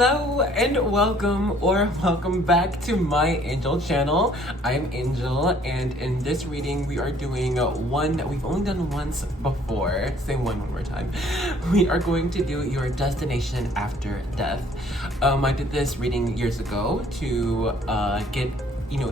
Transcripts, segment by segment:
Hello and welcome back to my Angel channel. I'm Angel, and in this reading we are doing one that we've only done once before. Say one more time. We are going to do your destination after death. I did this reading years ago to get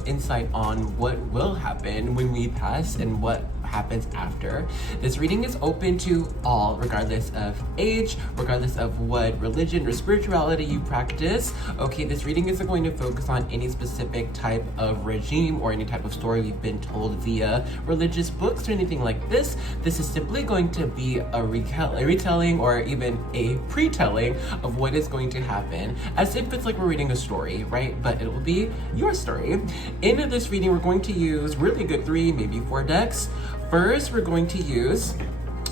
insight on what will happen when we pass and what happens after. This reading is open to all, regardless of age, regardless of what religion or spirituality you practice. Okay, this reading isn't going to focus on any specific type of regime or any type of story we've been told via religious books or anything like this. This is simply going to be a retelling or even a pre-telling of what is going to happen, as if it's like we're reading a story, right? But it will be your story. In this reading, we're going to use really good 3, maybe 4 decks. First, we're going to use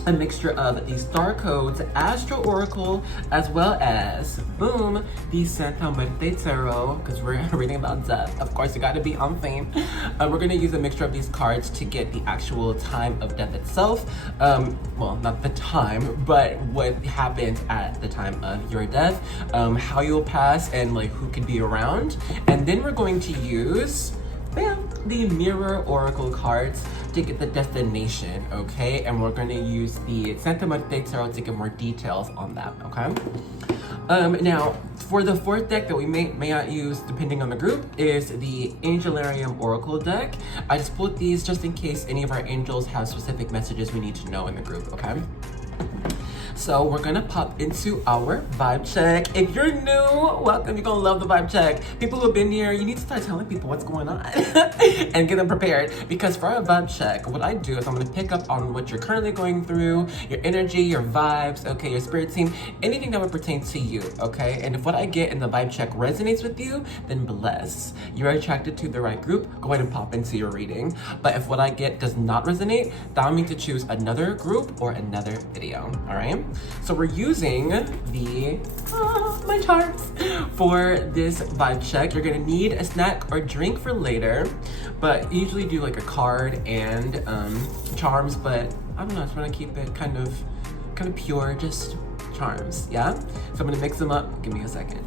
a mixture of the Star Codes Astro Oracle, as well as, boom, the Santa Muerte Tarot, because we're reading about death. Of course, you gotta be on theme. We're gonna use a mixture of these cards to get the actual time of death itself. Well, not the time, but what happens at the time of your death, how you'll pass, and like who could be around. And then we're going to use, bam, the Mirror Oracle cards to get the destination, okay? And we're gonna use the Santa Muerte Tarot to get more details on that, okay? Now, for the 4th deck that we may not use, depending on the group, is the Angelarium Oracle deck. I just pulled these just in case any of our angels have specific messages we need to know in the group, okay? So we're gonna pop into our vibe check. If you're new, welcome. You're gonna love the vibe check. People who've been here, you need to start telling people what's going on and get them prepared. Because for our vibe check, what I do is I'm gonna pick up on what you're currently going through, your energy, your vibes, okay, your spirit team, anything that would pertain to you, okay? And if what I get in the vibe check resonates with you, then bless. You're attracted to the right group, go ahead and pop into your reading. But if what I get does not resonate, that'll mean to choose another group or another video, all right? So we're using the my charms for this vibe check. You're gonna need a snack or drink for later, but usually do like a card and charms. But I don't know, I just want to keep it kind of pure, just charms. Yeah. So I'm gonna mix them up. Give me a second.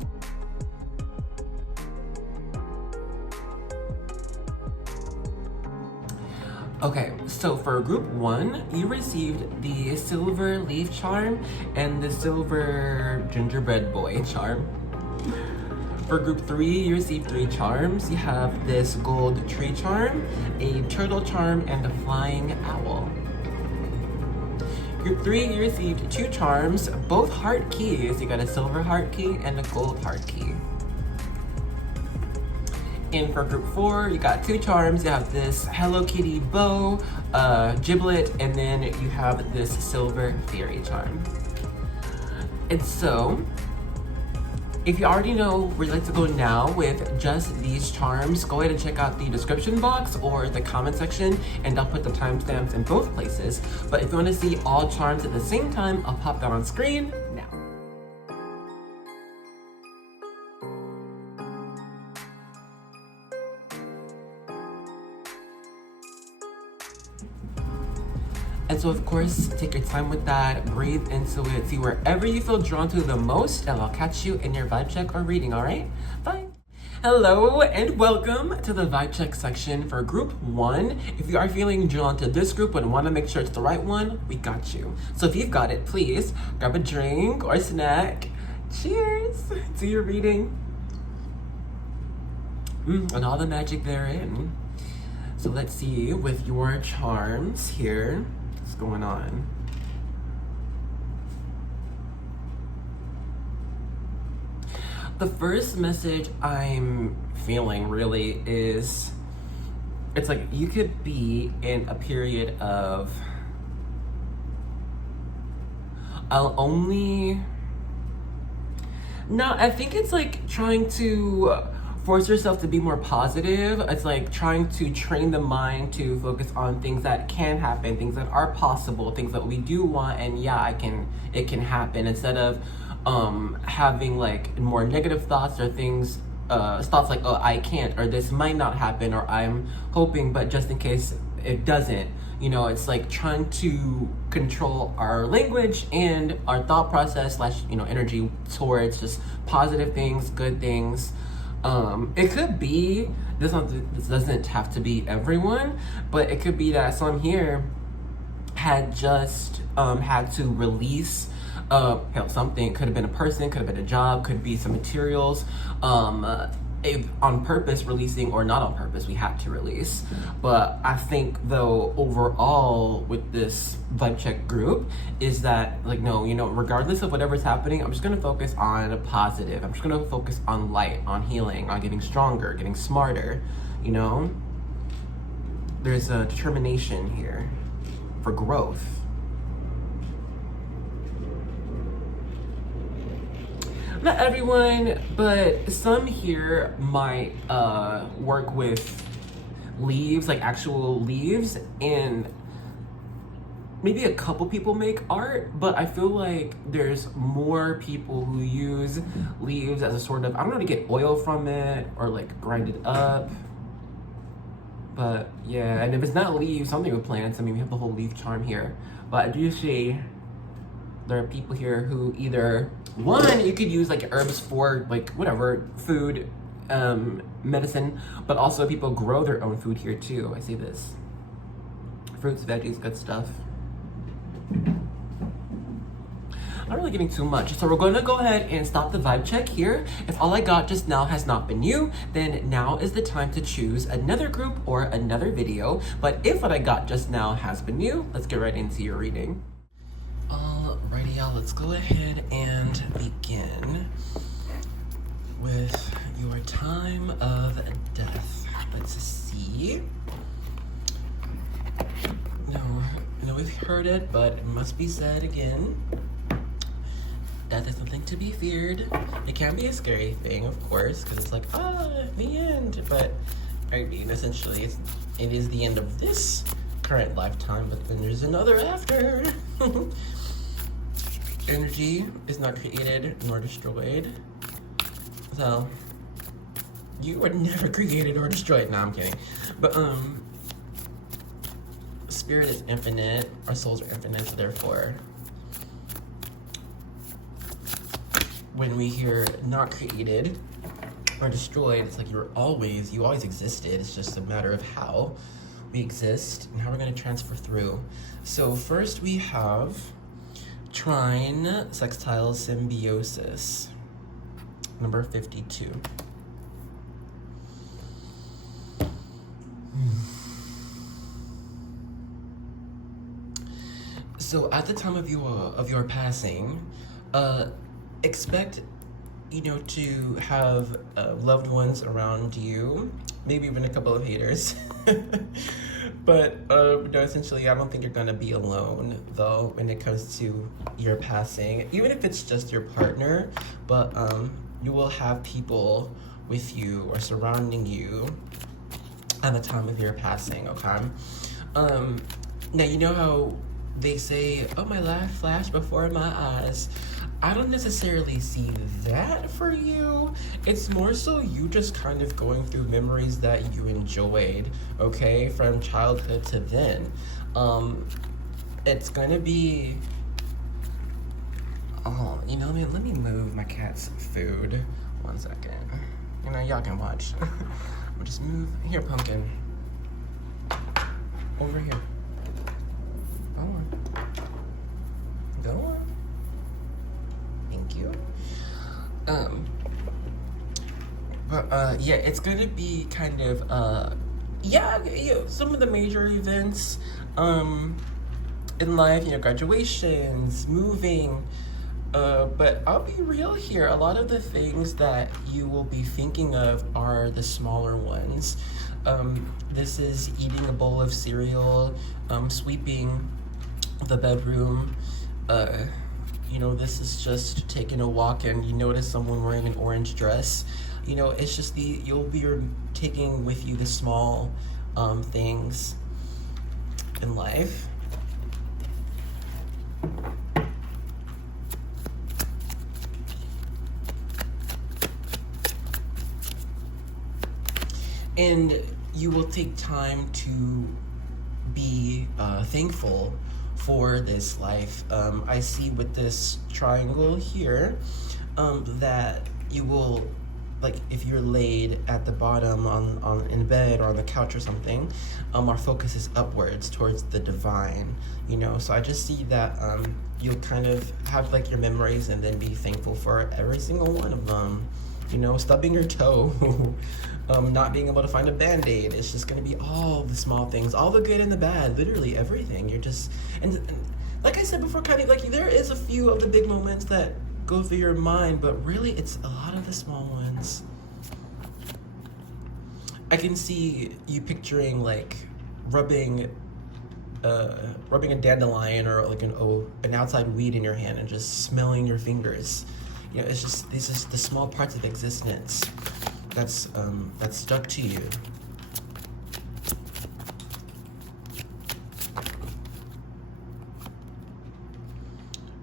Okay, so for group 1, you received the Silver Leaf Charm and the Silver Gingerbread Boy Charm. For group 3, you received 3 charms. You have this Gold Tree Charm, a Turtle Charm, and a Flying Owl. Group 3, you received 2 charms, both heart keys. You got a Silver Heart Key and a Gold Heart Key. And for group 4, you got 2 charms. You have this Hello Kitty bow, giblet, and then you have this Silver Fairy charm. And so, if you already know where you'd like to go now with just these charms, go ahead and check out the description box or the comment section, and I'll put the timestamps in both places. But if you want to see all charms at the same time, I'll pop that on screen now. And so, of course, take your time with that, breathe into it, see wherever you feel drawn to the most, and I'll catch you in your vibe check or reading, all right? Bye. Hello and welcome to the vibe check section for group 1. If you are feeling drawn to this group and want to make sure it's the right one, we got you. So if you've got it, please grab a drink or snack. Cheers to your reading. And all the magic therein. So let's see with your charms here. What's going on? The first message I'm feeling really is, it's like you could be in a period of I think it's like trying to force yourself to be more positive. It's like trying to train the mind to focus on things that can happen, things that are possible, things that we do want, and yeah, it can happen, instead of having like more negative thoughts or things, thoughts like, oh, I can't, or this might not happen, or I'm hoping, but just in case it doesn't. You know, it's like trying to control our language and our thought process slash, you know, energy towards just positive things, good things. It could be, this doesn't have to be everyone, but it could be that some here had just had to release hell, something. Could have been a person, could have been a job, could be some materials, if on purpose releasing or not on purpose, we had to release. But I think though overall with this vibe check group is that, like, no, you know, regardless of whatever's happening, I'm just gonna focus on a positive. I'm just gonna focus on light, on healing, on getting stronger, getting smarter, you know? There's a determination here for growth. Not everyone, but some here might work with leaves, like actual leaves, and maybe a couple people make art, but I feel like there's more people who use leaves as a sort of, I don't know, to get oil from it or like grind it up. But yeah, and if it's not leaves, something with plants. I mean, we have the whole leaf charm here, but I do see there are people here who either, one, you could use like herbs for like whatever, food, medicine, but also people grow their own food here too. I see this. Fruits, veggies, good stuff. Not really getting too much. So we're gonna go ahead and stop the vibe check here. If all I got just now has not been you, then now is the time to choose another group or another video. But if what I got just now has been you, let's get right into your reading. Alrighty, y'all, let's go ahead and begin with your time of death. Let's see. No, we've heard it, but it must be said again. Death is something to be feared. It can be a scary thing, of course, because it's like, the end. But I mean, essentially, it is the end of this current lifetime, but then there's another after. Energy is not created nor destroyed. So, you were never created or destroyed. No, I'm kidding. But, spirit is infinite. Our souls are infinite, so therefore, when we hear not created or destroyed, it's like you always existed. It's just a matter of how we exist and how we're going to transfer through. So first we have trine sextile symbiosis, number 52. So at the time of your passing, expect, you know, to have loved ones around you, maybe even a couple of haters. But no, essentially, I don't think you're gonna be alone though when it comes to your passing, even if it's just your partner. But you will have people with you or surrounding you at the time of your passing. Okay. Now you know how they say, "Oh, my life flashed before my eyes." I don't necessarily see that for you. It's more so you just kind of going through memories that you enjoyed, okay, from childhood to then. It's gonna be, oh, you know, man, let me move my cat's food. 1 second. You know, y'all can watch. I'll just move, here, Pumpkin. Over here. Go on. Go on. Thank you. But yeah, it's gonna be kind of some of the major events in life, you know, graduations, moving, but I'll be real here, a lot of the things that you will be thinking of are the smaller ones. This is eating a bowl of cereal, sweeping the bedroom, you know, this is just taking a walk and you notice someone wearing an orange dress. You know, it's just you'll be taking with you the small things in life. And you will take time to be thankful for this life. I see with this triangle here that you will, like if you're laid at the bottom in bed or on the couch or something, our focus is upwards towards the divine, you know. So I just see that you'll kind of have like your memories and then be thankful for every single one of them. You know, stubbing your toe, not being able to find a band-aid. It's just gonna be all the small things, all the good and the bad, literally everything. You're just, and like I said before, kind of like there is a few of the big moments that go through your mind, but really it's a lot of the small ones. I can see you picturing like rubbing a dandelion or like an outside weed in your hand and just smelling your fingers. You know, it's just these are the small parts of existence that's stuck to you.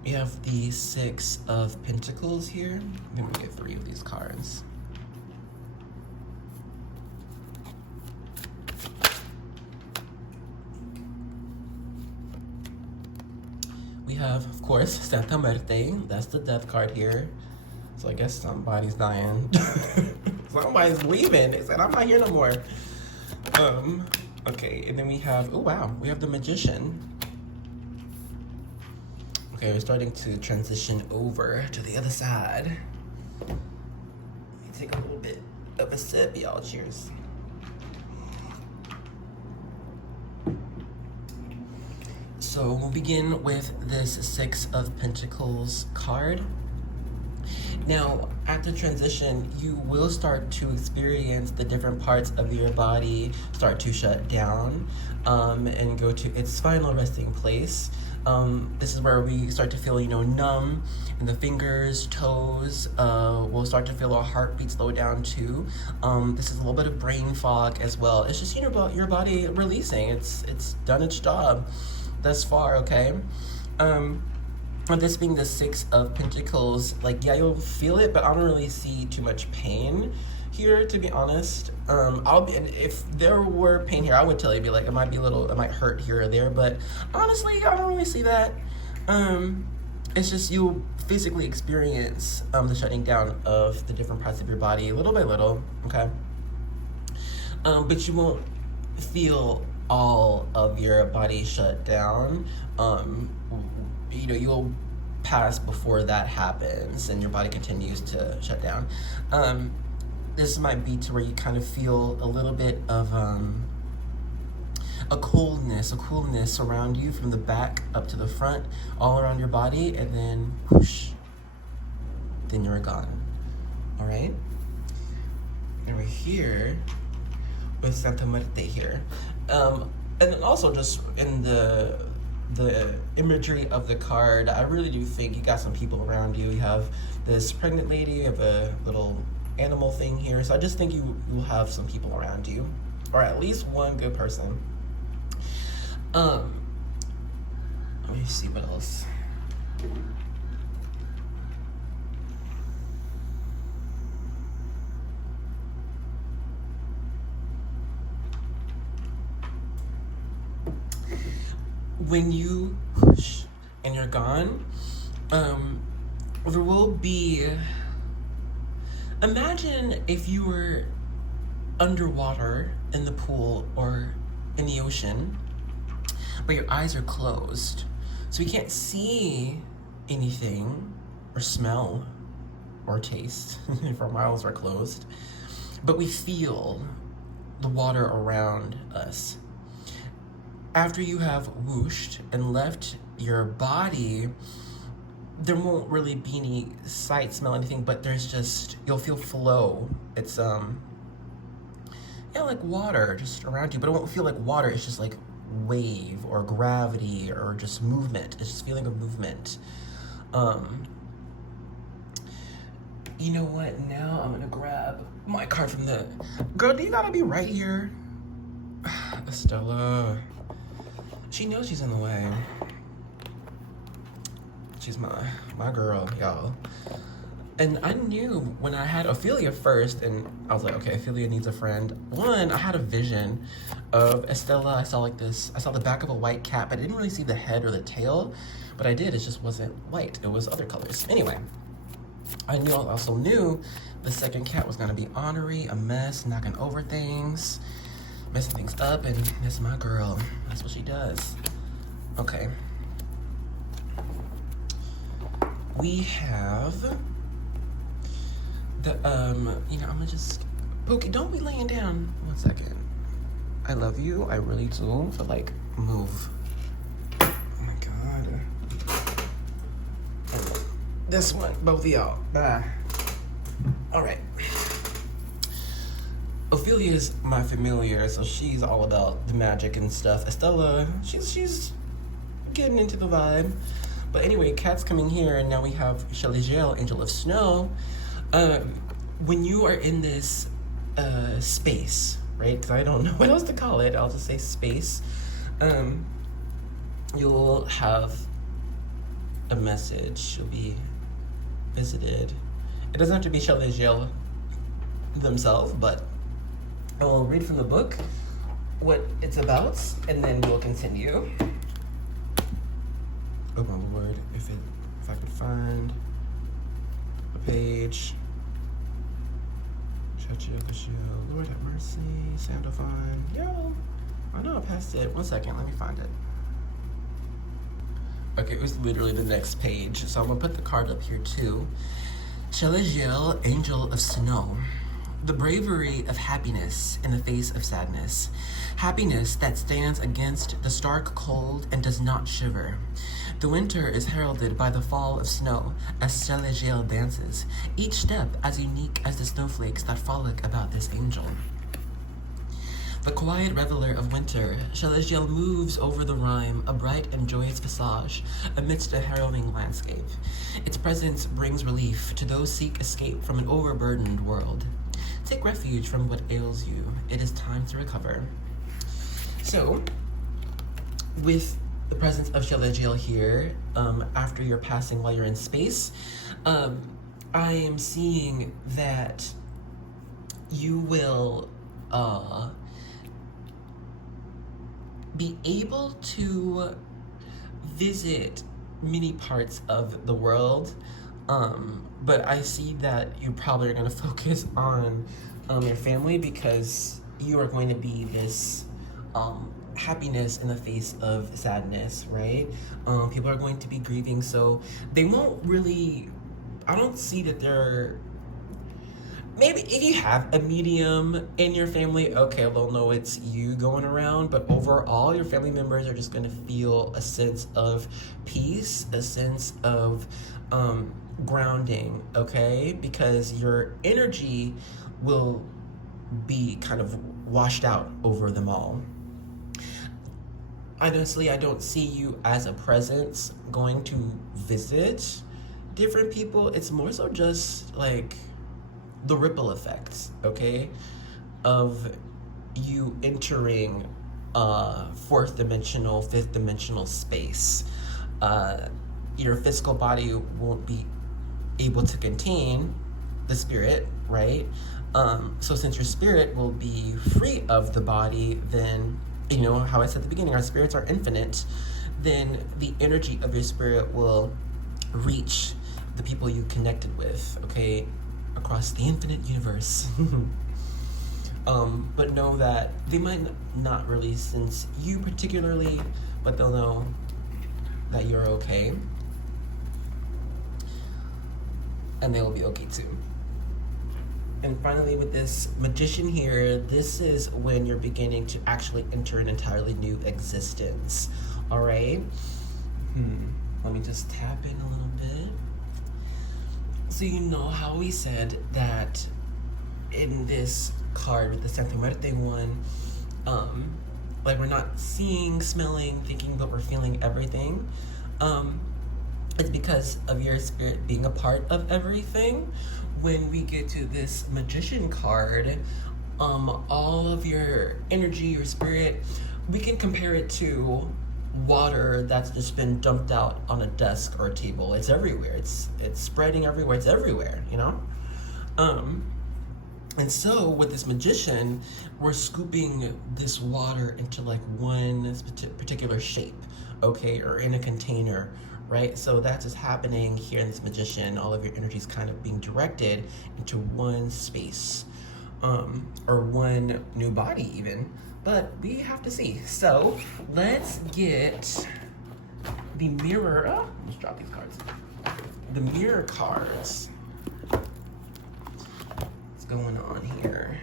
We have the Six of Pentacles here. Let me get 3 of these cards. We have, of course, Santa Muerte. That's the death card here. So I guess somebody's dying. Somebody's leaving. They said, I'm not here no more. Okay, and then we have, oh wow, we have the Magician. Okay, we're starting to transition over to the other side. Let me take a little bit of a sip, y'all. Cheers. So we'll begin with this Six of Pentacles card. Now, at the transition, you will start to experience the different parts of your body start to shut down and go to its final resting place. This is where we start to feel, you know, numb in the fingers, toes. We'll start to feel our heartbeat slow down too. This is a little bit of brain fog as well. It's just, you know, your body releasing. It's done its job thus far, okay? This being the Six of Pentacles, like, yeah, you'll feel it, but I don't really see too much pain here, to be honest. And if there were pain here, I would tell you, be like, it might be a little, it might hurt here or there, but honestly, I don't really see that. It's just you'll physically experience the shutting down of the different parts of your body little by little, okay? But you won't feel all of your body shut down. You know, you'll pass before that happens and your body continues to shut down. This might be to where you kind of feel a little bit of a coolness around you from the back up to the front, all around your body, and then whoosh, then you're gone. All right? And we're here with Santa Muerte here. And then also just in the imagery of the card, I really do think you got some people around you. You have this pregnant lady, you have a little animal thing here. So I just think you will have some people around you, or at least one good person. Let me see what else. When you push and you're gone, there will be, imagine if you were underwater in the pool or in the ocean, but your eyes are closed. So we can't see anything or smell or taste if our mouths are closed, but we feel the water around us. After you have whooshed and left your body, there won't really be any sight, smell, anything, but there's just, you'll feel flow. It's, yeah, like water just around you, but it won't feel like water. It's just like wave or gravity or just movement. It's just feeling of movement. You know what? Now I'm gonna grab my card from the, girl, do you gotta be right here? Estella. She knows she's in the way. She's my girl, y'all. And I knew when I had Ophelia first, and I was like, okay, Ophelia needs a friend. One, I had a vision of Estella. I saw like this, I saw the back of a white cat, but I didn't really see the head or the tail, but I did, it just wasn't white, it was other colors. Anyway, I also knew the second cat was gonna be ornery, a mess, knocking over things, messing things up, and that's my girl. That's what she does. Okay. We have the, you know, I'm gonna just, Pookie, don't be laying down. 1 second. I love you, I really do, but like, move. Oh my God. And this one, both of y'all, bye. All right. Ophelia is my familiar, so she's all about the magic and stuff. Estella, she's getting into the vibe. But anyway, Kat's coming here, and now we have MyAngel, Angel of Snow. When you are in this space, right? Because I don't know what else to call it. I'll just say space. You'll have a message. You'll be visited. It doesn't have to be MyAngel themselves, but I will read from the book what it's about, and then we'll continue. Oh my Lord, if I could find a page. Lord have mercy, Sandalphine. Yo, I know I passed it. 1 second, let me find it. Okay, it was literally the next page, so I'm gonna put the card up here too. MyAngel, Angel of Snow. The bravery of happiness in the face of sadness. Happiness that stands against the stark cold and does not shiver. The winter is heralded by the fall of snow as MyAngel dances, each step as unique as the snowflakes that frolic about this angel. The quiet reveler of winter, MyAngel moves over the rime, a bright and joyous visage amidst a harrowing landscape. Its presence brings relief to those seek escape from an overburdened world. Take refuge from what ails you. It is time to recover. So, with the presence of MyAngel here, after your passing while you're in space, I am seeing that you will be able to visit many parts of the world, but I see that you probably are going to focus on your family, because you are going to be this happiness in the face of sadness, right? People are going to be grieving, so they won't really, I don't see that they're, maybe if you have a medium in your family, okay, they'll know it's you going around, but overall, your family members are just gonna feel a sense of peace, a sense of grounding, okay? Because your energy will be kind of washed out over them all. Honestly, I don't see you as a presence going to visit different people. It's more so just like the ripple effects, okay, of you entering fourth dimensional, fifth dimensional space. Your physical body won't be able to contain the spirit, right? So since your spirit will be free of the body, then, you know, how I said at the beginning, our spirits are infinite, then the energy of your spirit will reach the people you connected with, okay, across the infinite universe. But know that they might not really sense you particularly, but they'll know that you're okay. And they will be okay too. And finally, with this magician here, this is when you're beginning to actually enter an entirely new existence. All right? Let me just tap in a little bit. So you know how we said that in this card with the Santa Muerte one, like we're not seeing, smelling, thinking, but we're feeling everything. It's because of your spirit being a part of everything. When we get to this magician card, all of your energy, your spirit, we can compare it to water that's just been dumped out on a desk or a table. It's everywhere. It's spreading everywhere. It's everywhere, you know? And so with this magician, we're scooping this water into like one particular shape, okay, or in a container, right? So that's just happening here in this magician. All of your energy is kind of being directed into one space, or one new body even, but we have to see. So let's get the mirror, let's drop these cards. The mirror cards. Going on here.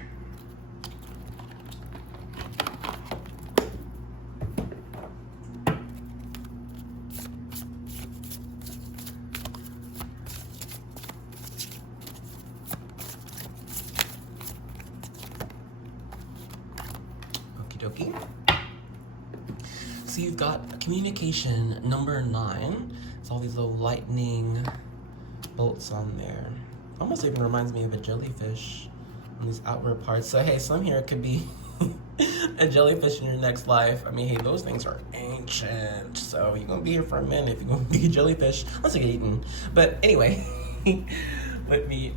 Okie dokie. So you've got communication number 9. It's all these little lightning bolts on there. Almost even reminds me of a jellyfish on these outward parts. So hey, some here could be a jellyfish in your next life. I mean, hey, those things are ancient. So you're gonna be here for a minute if you're gonna be a jellyfish. Unless they get eaten. But anyway, let me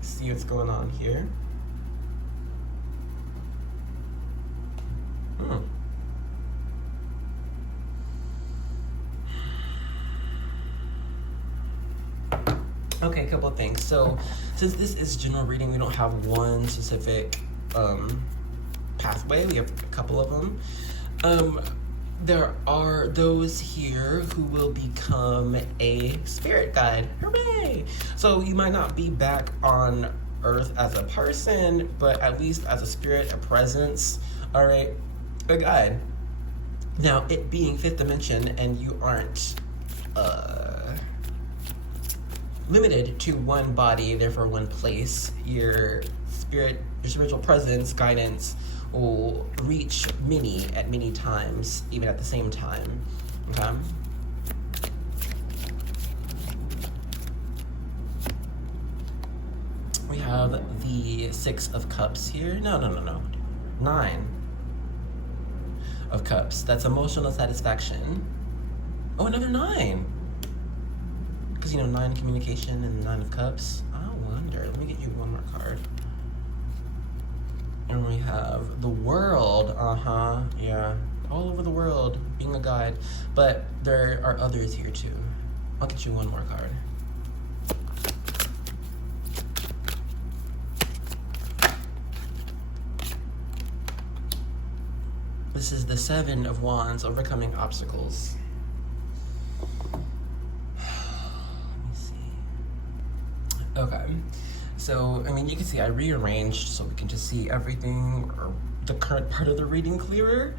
see what's going on here. Okay, a couple of things. So since this is general reading, we don't have one specific pathway. We have a couple of them. There are those here who will become a spirit guide. Hooray! So you might not be back on Earth as a person, but at least as a spirit, a presence, all right, a guide. Now, it being 5th dimension and you aren't limited to one body, therefore one place, your spiritual presence, guidance will reach many at many times, even at the same time. Okay. We have the 6 of Cups here. No. 9 of Cups. That's emotional satisfaction. Oh, another 9. Because, 9 communication and 9 of Cups. I wonder. Let me get you one more card. And we have the World. Yeah. All over the world, being a guide. But there are others here, too. I'll get you one more card. This is the 7 of Wands, overcoming obstacles. Okay, so, you can see I rearranged so we can just see everything, or the current part of the reading clearer.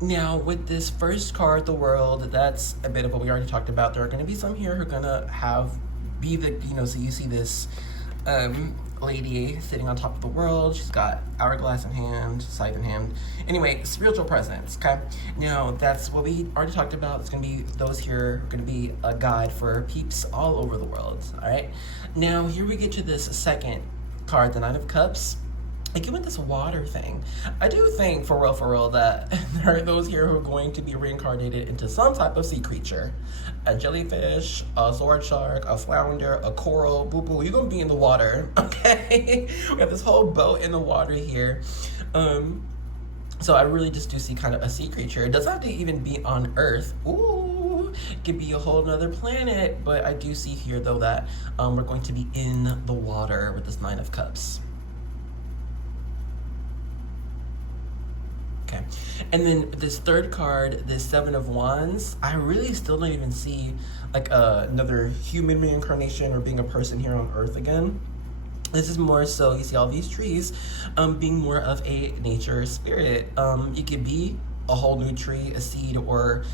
Now, with this first card, the World, that's a bit of what we already talked about. There are going to be some here who are going to be the, so you see this lady sitting on top of the world. She's got hourglass in hand, scythe in hand. Anyway, spiritual presence, okay? Now, that's what we already talked about. It's going to be those here are going to be a guide for peeps all over the world, all right? Now, here we get to this second card, the 9 of Cups. Again, with this water thing, I do think, for real, that there are those here who are going to be reincarnated into some type of sea creature. A jellyfish, a sword shark, a flounder, a coral, boo-boo. You're going to be in the water, okay? We have this whole boat in the water here. So I really just do see kind of a sea creature. It doesn't have to even be on Earth. Ooh, it could be a whole nother planet. But I do see here, though, that we're going to be in the water with this 9 of Cups. Okay, and then this third card, this 7 of Wands, I really still don't even see like another human reincarnation or being a person here on Earth again. This is more so, you see all these trees, being more of a nature spirit. It could be a whole new tree, a seed, or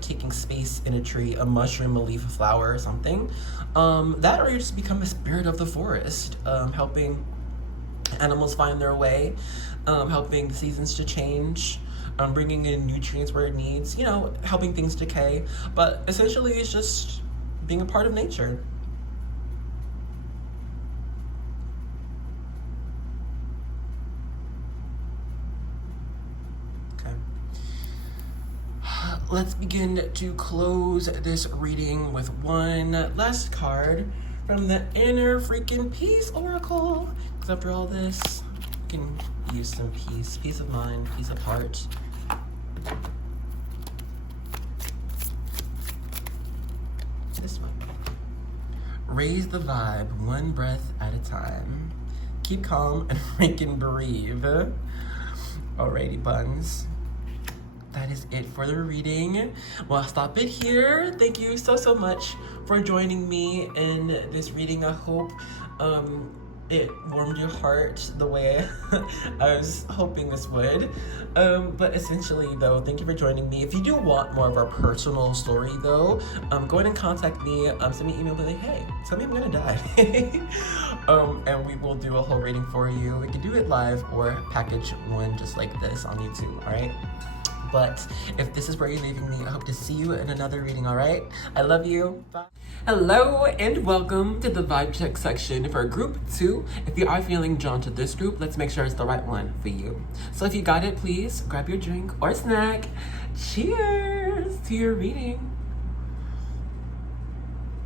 taking space in a tree, a mushroom, a leaf, a flower, or something. That, or you just become a spirit of the forest, helping animals find their way, helping the seasons to change, bringing in nutrients where it needs, helping things decay. But essentially, it's just being a part of nature. Okay. Let's begin to close this reading with one last card from the Inner Freaking Peace Oracle. Because after all this, you can use some peace, peace of mind, peace of heart. This one. Raise the vibe, one breath at a time. Keep calm and freaking breathe. Alrighty, buns. That is it for the reading. Well, I'll stop it here. Thank you so much for joining me in this reading. I hope it warmed your heart the way I was hoping this would. But essentially though, thank you for joining me. If you do want more of our personal story though, go ahead and contact me. Send me an email, be like, hey, tell me I'm gonna die. And we will do a whole reading for you. We can do it live or package one just like this on YouTube, all right? But if this is where you're leaving me, I hope to see you in another reading, all right? I love you. Bye. Hello and welcome to the vibe check section for group 2. If you are feeling drawn to this group, let's make sure it's the right one for you. So if you got it, please grab your drink or snack. Cheers to your reading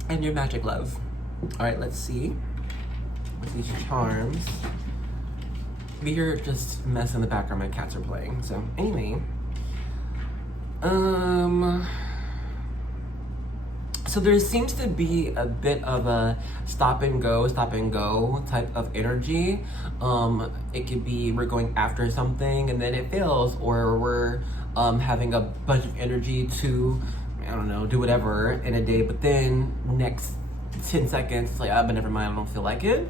and your magic love. All right, let's see. What's these charms? We hear just mess in the background. My cats are playing. So anyway. So there seems to be a bit of a stop and go type of energy. It could be we're going after something and then it fails, or we're having a bunch of energy to, I don't know, do whatever in a day, but then next 10 seconds it's like, but never mind, I don't feel like it.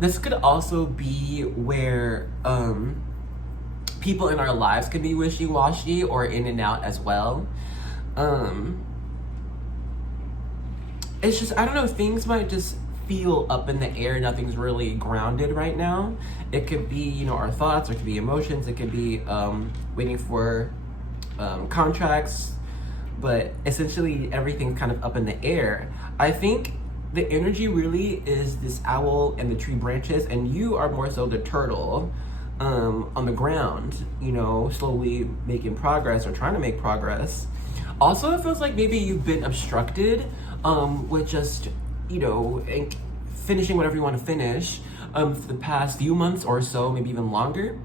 This could also be where people in our lives can be wishy-washy or in and out as well. It's just, I don't know, things might just feel up in the air. Nothing's really grounded right now. It could be, you know, our thoughts, or it could be emotions. It could be waiting for contracts, but essentially everything's kind of up in the air. I think the energy really is this owl and the tree branches, and you are more so the turtle on the ground, you know, slowly making progress or trying to make progress. Also, it feels like maybe you've been obstructed with just, you know, finishing whatever you want to finish for the past few months or so, maybe even longer.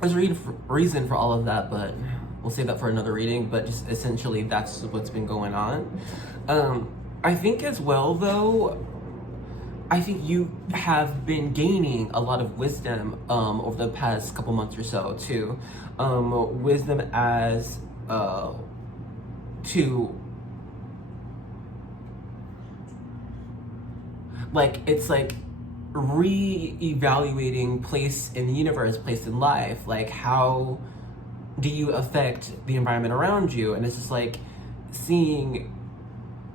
There's a reason for all of that, but we'll save that for another reading. But just essentially, that's what's been going on. I think as well, though, I think you have been gaining a lot of wisdom over the past couple months or so too. Wisdom as to, like, it's like re-evaluating place in the universe, place in life. Like, how do you affect the environment around you? And it's just like seeing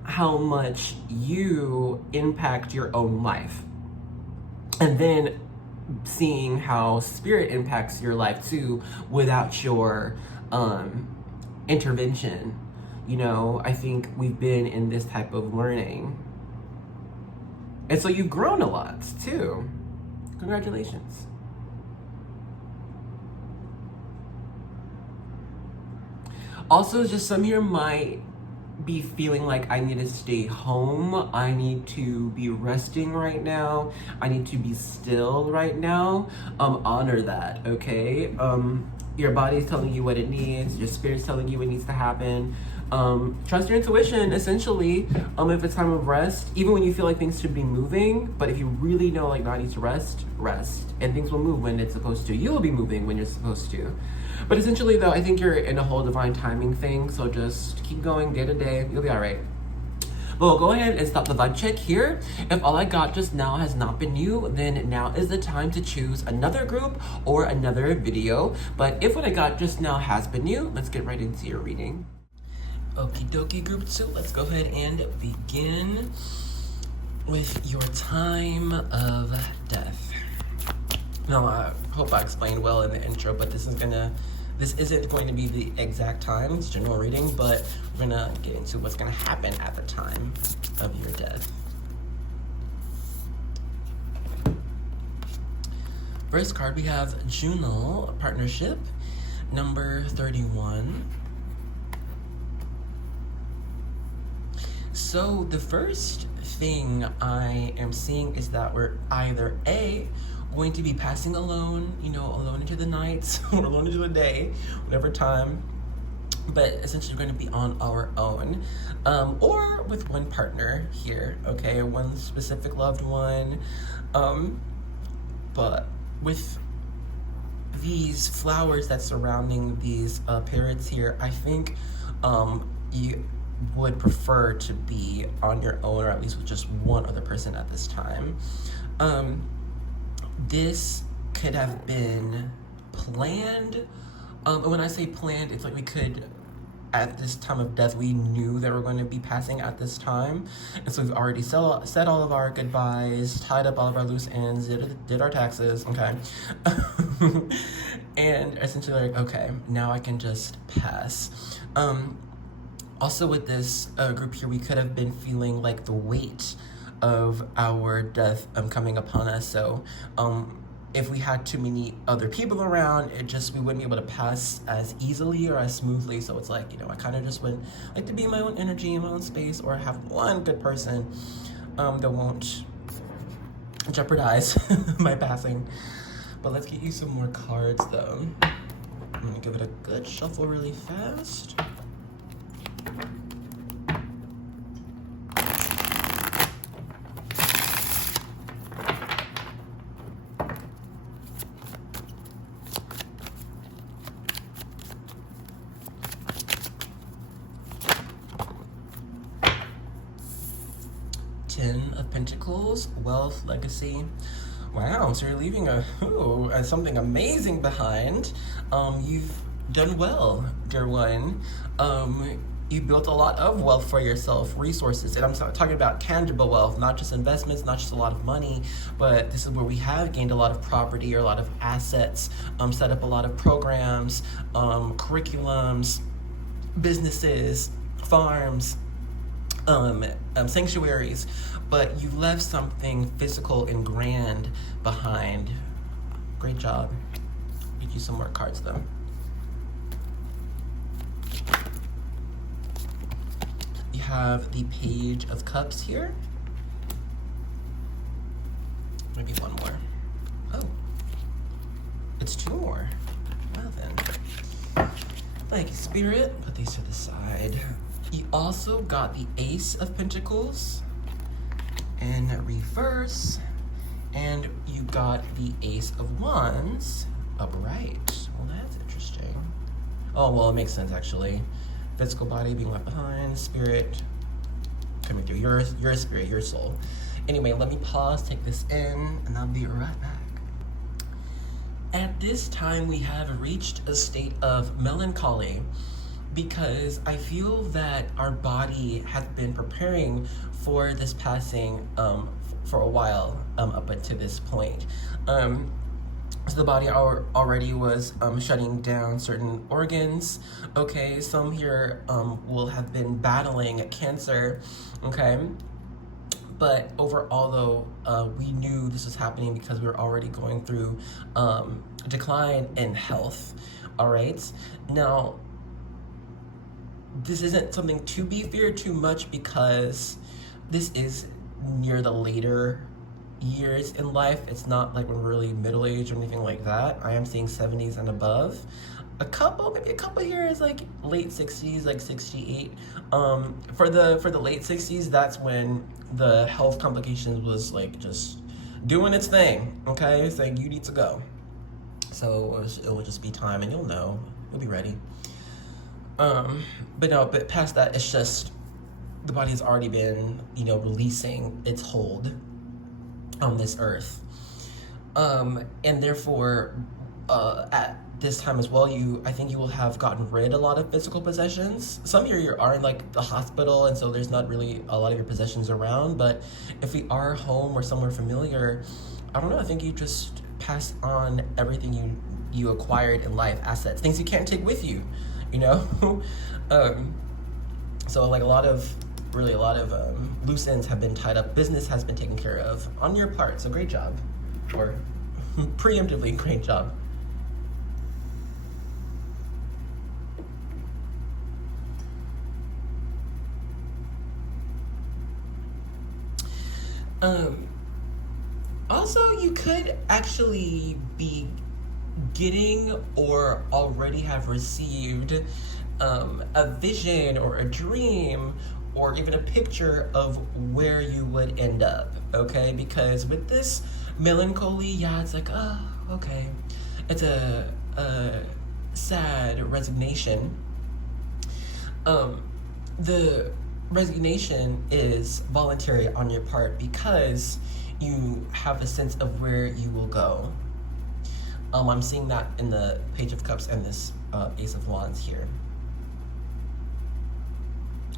how much you impact your own life, and then seeing how spirit impacts your life too without your intervention. You know, I think we've been in this type of learning, and so you've grown a lot too. Congratulations. Also, just some here might be feeling like I need to stay home. I need to be resting right now. I need to be still right now. Honor that, okay? Your body's telling you what it needs. Your spirit's telling you what needs to happen. Trust your intuition, essentially. If it's time of rest, even when you feel like things should be moving, but if you really know, like, no, I need to rest, and things will move when it's supposed to. You will be moving when you're supposed to. But essentially, though, I think you're in a whole divine timing thing, so just keep going day to day. You'll be all right. Well, go ahead and stop the vibe check here. If all I got just now has not been you, then now is the time to choose another group or another video. But if what I got just now has been you, let's get right into your reading. Okie dokie, group 2, let's go ahead and begin with your time of death. Now, I hope I explained well in the intro, but this isn't going to be the exact time. It's general reading, but we're gonna get into what's gonna happen at the time of your death. First card, we have Juno Partnership, number 31. So the first thing I am seeing is that we're either A, going to be passing alone, alone into the night or alone into the day, whatever time, but essentially we're going to be on our own, or with one partner here, okay, one specific loved one, but with these flowers that's surrounding these parrots here, I think you would prefer to be on your own, or at least with just one other person at this time. This could have been planned. And when I say planned, it's like we could, at this time of death, we knew that we're going to be passing at this time. And so we've already said all of our goodbyes, tied up all of our loose ends, did our taxes, okay? And essentially like, okay, now I can just pass. Also with this group here, we could have been feeling like the weight of our death coming upon us. So if we had too many other people around, we wouldn't be able to pass as easily or as smoothly. So it's like, I kind of just would like to be in my own energy, in my own space, or have one good person that won't jeopardize my passing. But let's get you some more cards though. I'm gonna give it a good shuffle really fast. Ten of Pentacles, wealth, legacy. Wow, so you're leaving something amazing behind. You've done well, dear one. You built a lot of wealth for yourself, resources, and I'm talking about tangible wealth, not just investments, not just a lot of money, but this is where we have gained a lot of property or a lot of assets, set up a lot of programs, curriculums, businesses, farms, sanctuaries, but you left something physical and grand behind. Great job. Get you some more cards though. You have the Page of Cups here. Maybe one more. Oh, it's two more. Well then. Thank you, Spirit. Put these to the side. You also got the Ace of Pentacles in reverse, and you got the Ace of Wands upright. Well, that's interesting. Oh, well, it makes sense actually. Physical body being left behind, spirit coming through. Your spirit, your soul. Anyway, let me pause, take this in, and I'll be right back. At this time, we have reached a state of melancholy, because I feel that our body has been preparing for this passing for a while up until this point. So the body already was shutting down certain organs, okay? Some here will have been battling cancer, okay? But overall though, we knew this was happening because we were already going through decline in health, all right? Now, this isn't something to be feared too much because this is near the later years in life. It's not like we're really middle-aged or anything like that. I am seeing 70s and above. Maybe a couple here is like late 60s, like 68. For the late 60s, that's when the health complications was like just doing its thing, okay? Saying you need to go. So it will just be time, and you'll be ready. But past that, it's just the body's already been, releasing its hold on this earth. And therefore, at this time as well, I think you will have gotten rid of a lot of physical possessions. Some here you are in like the hospital, and so there's not really a lot of your possessions around, but if we are home or somewhere familiar, I don't know, I think you just pass on everything you acquired in life, assets, things you can't take with you. So like a lot of loose ends have been tied up. Business has been taken care of on your part. So great job, or preemptively great job. Also, you could actually be getting or already have received a vision or a dream or even a picture of where you would end up, okay? Because with this melancholy, yeah, it's like, oh, okay. It's a sad resignation. The resignation is voluntary on your part because you have a sense of where you will go. I'm seeing that in the Page of Cups and this Ace of Wands here.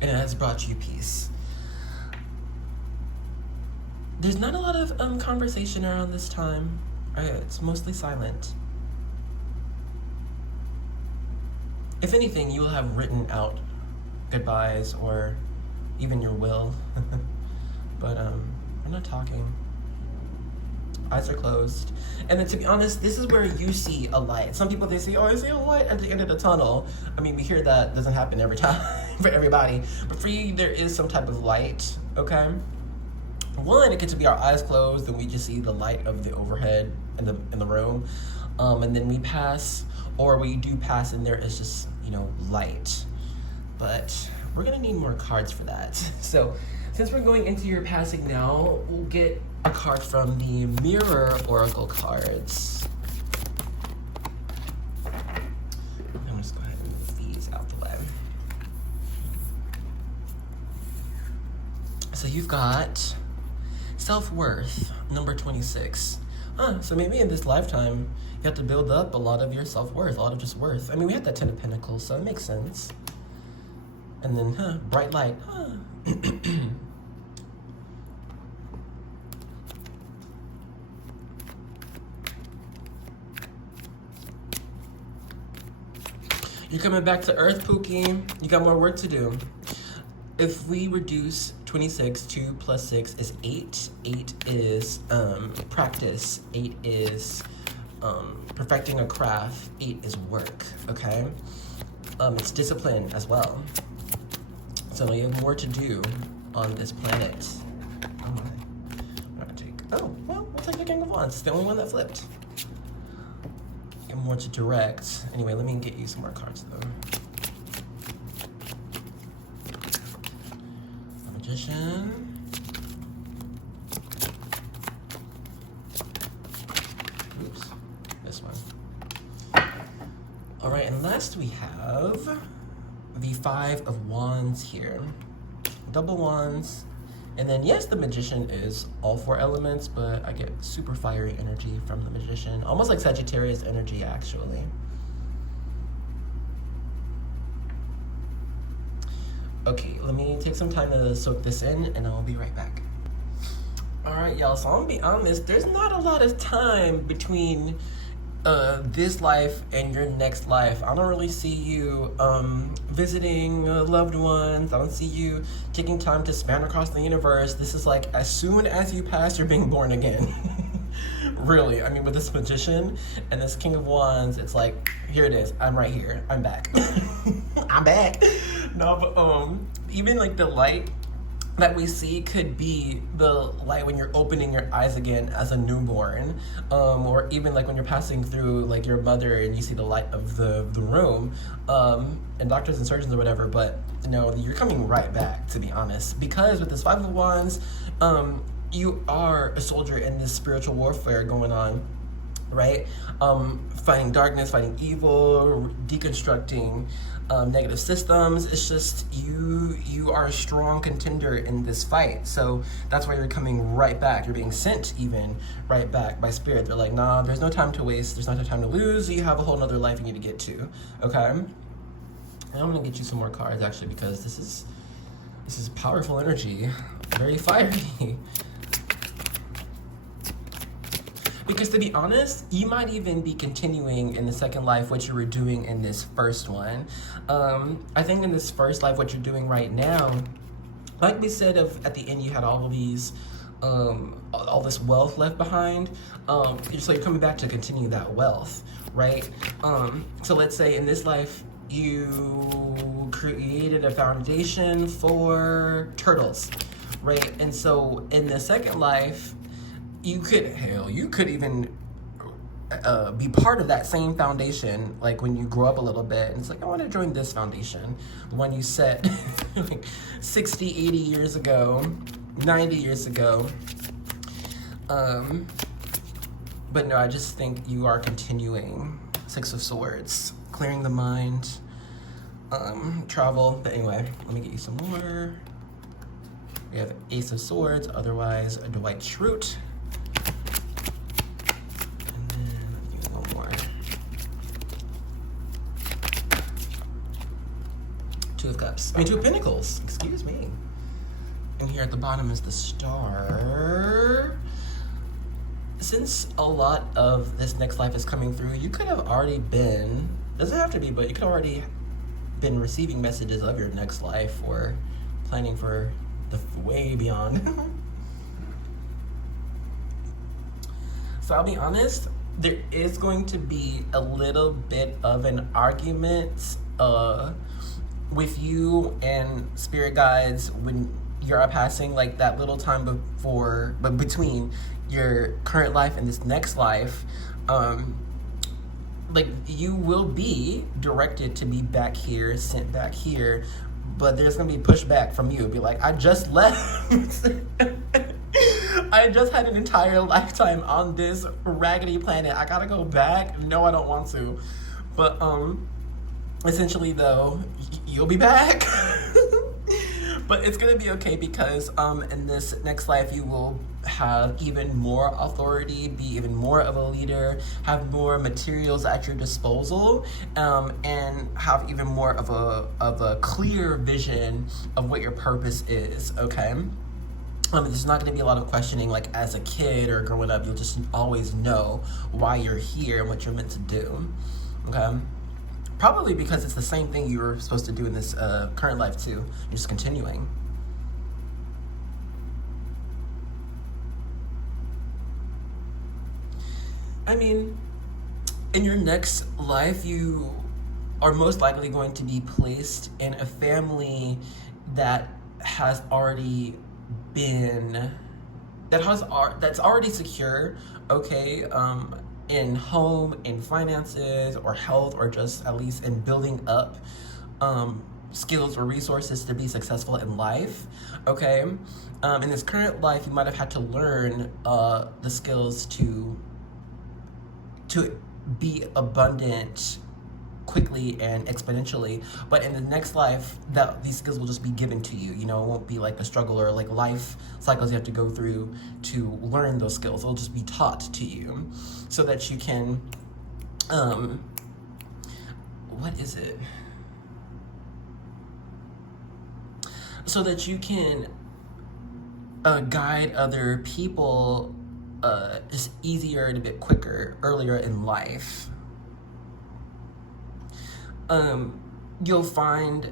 And it has brought you peace. There's not a lot of conversation around this time. It's mostly silent. If anything, you will have written out goodbyes or even your will. But we're not talking. Eyes are closed. And then to be honest, this is where you see a light. Some people, they say, oh, I see a light at the end of the tunnel. I mean, we hear that doesn't happen every time for everybody. But for you, there is some type of light, okay? One, it gets to be our eyes closed and we just see the light of the overhead in the room. And then we pass, or we do pass and there is just, you know, light. But we're gonna need more cards for that. So since we're going into your passing now, we'll get a card from the Mirror Oracle cards. I'm just go ahead and move these out the way. So you've got self-worth, number 26. So maybe in this lifetime, you have to build up a lot of your self-worth, a lot of just worth. I mean, we had that 10 of Pentacles, so it makes sense. And then, bright light, You're coming back to Earth, Pookie. You got more work to do. If we reduce 26, 2 plus 6 is 8. 8 is practice. 8 is perfecting a craft. 8 is work, okay? It's discipline as well. So you have more to do on this planet. Oh my. I'm gonna take, oh, well, we'll take the King of Wands. It's the only one that flipped. You have more to direct. Anyway, let me get you some more cards though. The Magician. Oops, this one. All right, and last we have the 5 of Wands here. Double Wands. And then, yes, the Magician is all 4 elements, but I get super fiery energy from the Magician. Almost like Sagittarius energy, actually. Okay, let me take some time to soak this in, and I'll be right back. All right, y'all, so I'm gonna be honest, there's not a lot of time between this life and your next life. I don't really see you visiting loved ones. I don't see you taking time to span across the universe. This is like as soon as you pass, you're being born again. Really, I mean, with this Magician and this King of Wands, it's like, here it is. I'm right here. I'm back. I'm back. No, but even like the light that we see could be the light when you're opening your eyes again as a newborn, or even like when you're passing through like your mother and you see the light of the room, and doctors and surgeons or whatever. But you know, you're coming right back, to be honest, because with this 5 of Wands, you are a soldier in this spiritual warfare going on, right? Fighting darkness, fighting evil, deconstructing negative systems. It's just you are a strong contender in this fight. So that's why you're coming right back. You're being sent even right back by spirit. They're like, nah, there's no time to waste. There's not time to lose. You have a whole nother life you need to get to. Okay. And I'm gonna get you some more cards actually, because this is powerful energy, very fiery. Because to be honest, you might even be continuing in the second life what you were doing in this first one. I think in this first life, what you're doing right now, like we said, at the end you had all of these, all this wealth left behind. So you're coming back to continue that wealth, right? So let's say in this life, you created a foundation for turtles, right? And so in the second life, you could even be part of that same foundation, like when you grow up a little bit, and it's like, I want to join this foundation, the one you set like 60, 80 years ago, 90 years ago. But no, I just think you are continuing. Six of Swords, clearing the mind, travel. But anyway, let me get you some more. We have Ace of Swords, otherwise Dwight Schrute. And then let me get one more. Two of Cups. Two of Pentacles, excuse me. And here at the bottom is the Star. Since a lot of this next life is coming through, you could have already been, doesn't have to be, but you could have already been receiving messages of your next life or planning for the way beyond. So I'll be honest, there is going to be a little bit of an argument with you and spirit guides when you're passing like that little time before, but between your current life and this next life. Like you will be directed to be back here, sent back here, but there's gonna be pushback from you. Be like, I just left. I just had an entire lifetime on this raggedy planet. I gotta go back. No, I don't want to. But essentially though, you'll be back. But it's gonna be okay because in this next life you will have even more authority, be even more of a leader, have more materials at your disposal, and have even more of a clear vision of what your purpose is. Okay. There's not going to be a lot of questioning like as a kid or growing up. You'll just always know why you're here and what you're meant to do. Okay. Probably because it's the same thing you were supposed to do in this current life too. You're just continuing. I mean, in your next life, you are most likely going to be placed in a family that has already been, that's already secure, okay? In home, in finances, or health, or just at least in building up skills or resources to be successful in life, okay? In this current life, you might have had to learn the skills to be abundant quickly and exponentially, but in the next life, these skills will just be given to you. You know, it won't be like a struggle or like life cycles you have to go through to learn those skills. It'll just be taught to you so that you can, what is it? So that you can guide other people just easier and a bit quicker, earlier in life. You'll find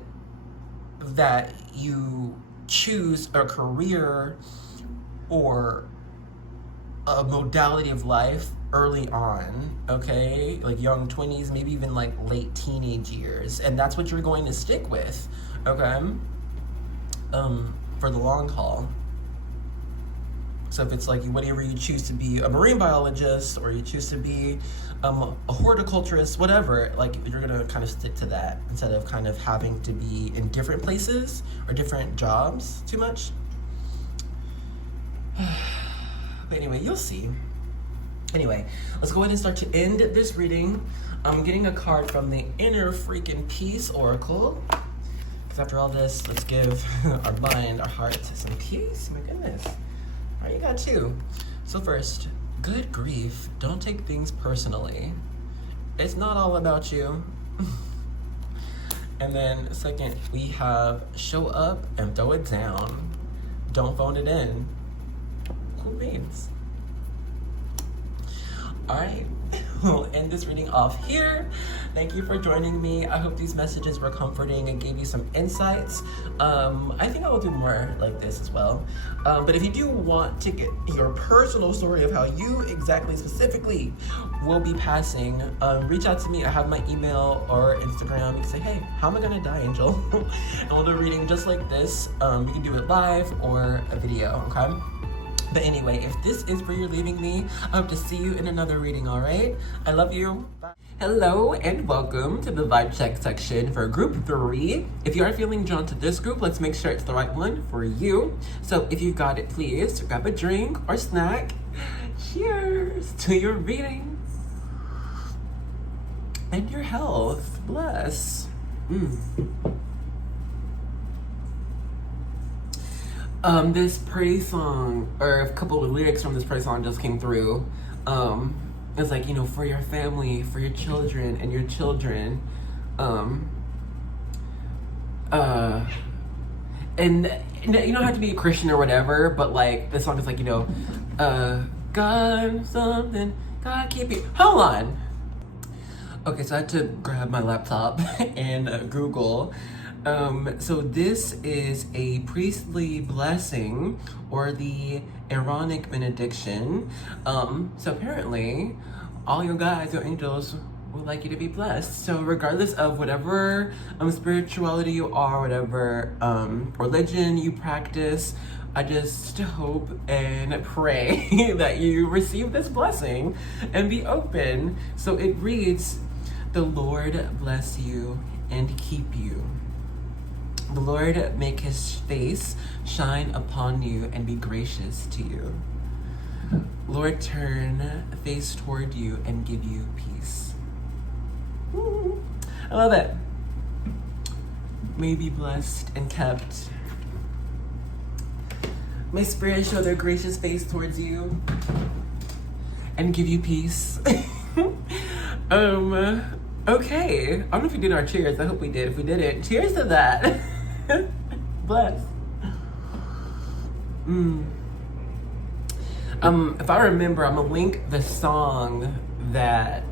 that you choose a career or a modality of life early on, okay? Like young 20s, maybe even like late teenage years. And that's what you're going to stick with, okay? For the long haul. So if it's like whatever you choose to be, a marine biologist, or you choose to be a horticulturist, whatever, like you're gonna kind of stick to that instead of kind of having to be in different places or different jobs too much. But anyway, you'll see. Anyway, let's go ahead and start to end this reading. I'm getting a card from the Inner Freaking Peace Oracle. Because after all this, let's give our mind, our heart some peace. My goodness. All right, you got two. So first, good grief, don't take things personally. It's not all about you. And then second, we have show up and throw it down. Don't phone it in. Cool beans. All right. will end this reading off here. Thank you for joining me. I hope these messages were comforting and gave you some insights. I think I will do more like this as well. But if you do want to get your personal story of how you exactly specifically will be passing, reach out to me. I have my email or Instagram. You can say, hey, how am I gonna die, Angel? And we'll do a reading just like this. We can do it live or a video, okay? But anyway, if this is where you're leaving me, I hope to see you in another reading, all right? I love you. Bye. Hello and welcome to the vibe check section for group 3. If you are feeling drawn to this group, let's make sure it's the right one for you. So if you got it, please grab a drink or snack. Cheers to your reading and your health. Bless. This praise song, or a couple of lyrics from this praise song just came through. It's like, you know, for your family, for your children and your children. And you don't have to be a Christian or whatever, but like, the song is like, you know, God something, God keep you. Hold on. Okay, so I had to grab my laptop and Google. So this is a priestly blessing or the Aaronic benediction. So apparently all your guides or angels would like you to be blessed. So regardless of whatever spirituality you are, whatever religion you practice, I just hope and pray that you receive this blessing and be open. So it reads, the Lord bless you and keep you. The Lord make his face shine upon you and be gracious to you. Lord turn face toward you and give you peace. I love it. May you be blessed and kept. May spirit show their gracious face towards you and give you peace. Okay. I don't know if we did our cheers. I hope we did. If we did it, cheers to that. Bless. If I remember, I'm gonna link the song that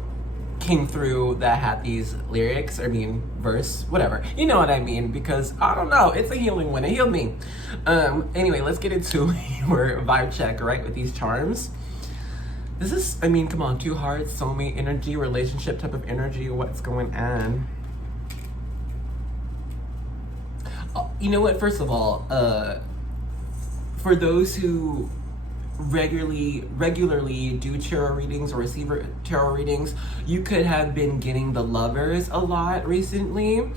came through that had these lyrics, verse, whatever. You know what I mean, because I don't know, it's a healing one. It healed me. Anyway, let's get into your vibe check, right, with these charms. This is, come on, 2 hearts, soulmate energy, relationship type of energy, what's going on? You know what, first of all, for those who regularly do tarot readings or receive tarot readings, you could have been getting the Lovers a lot recently.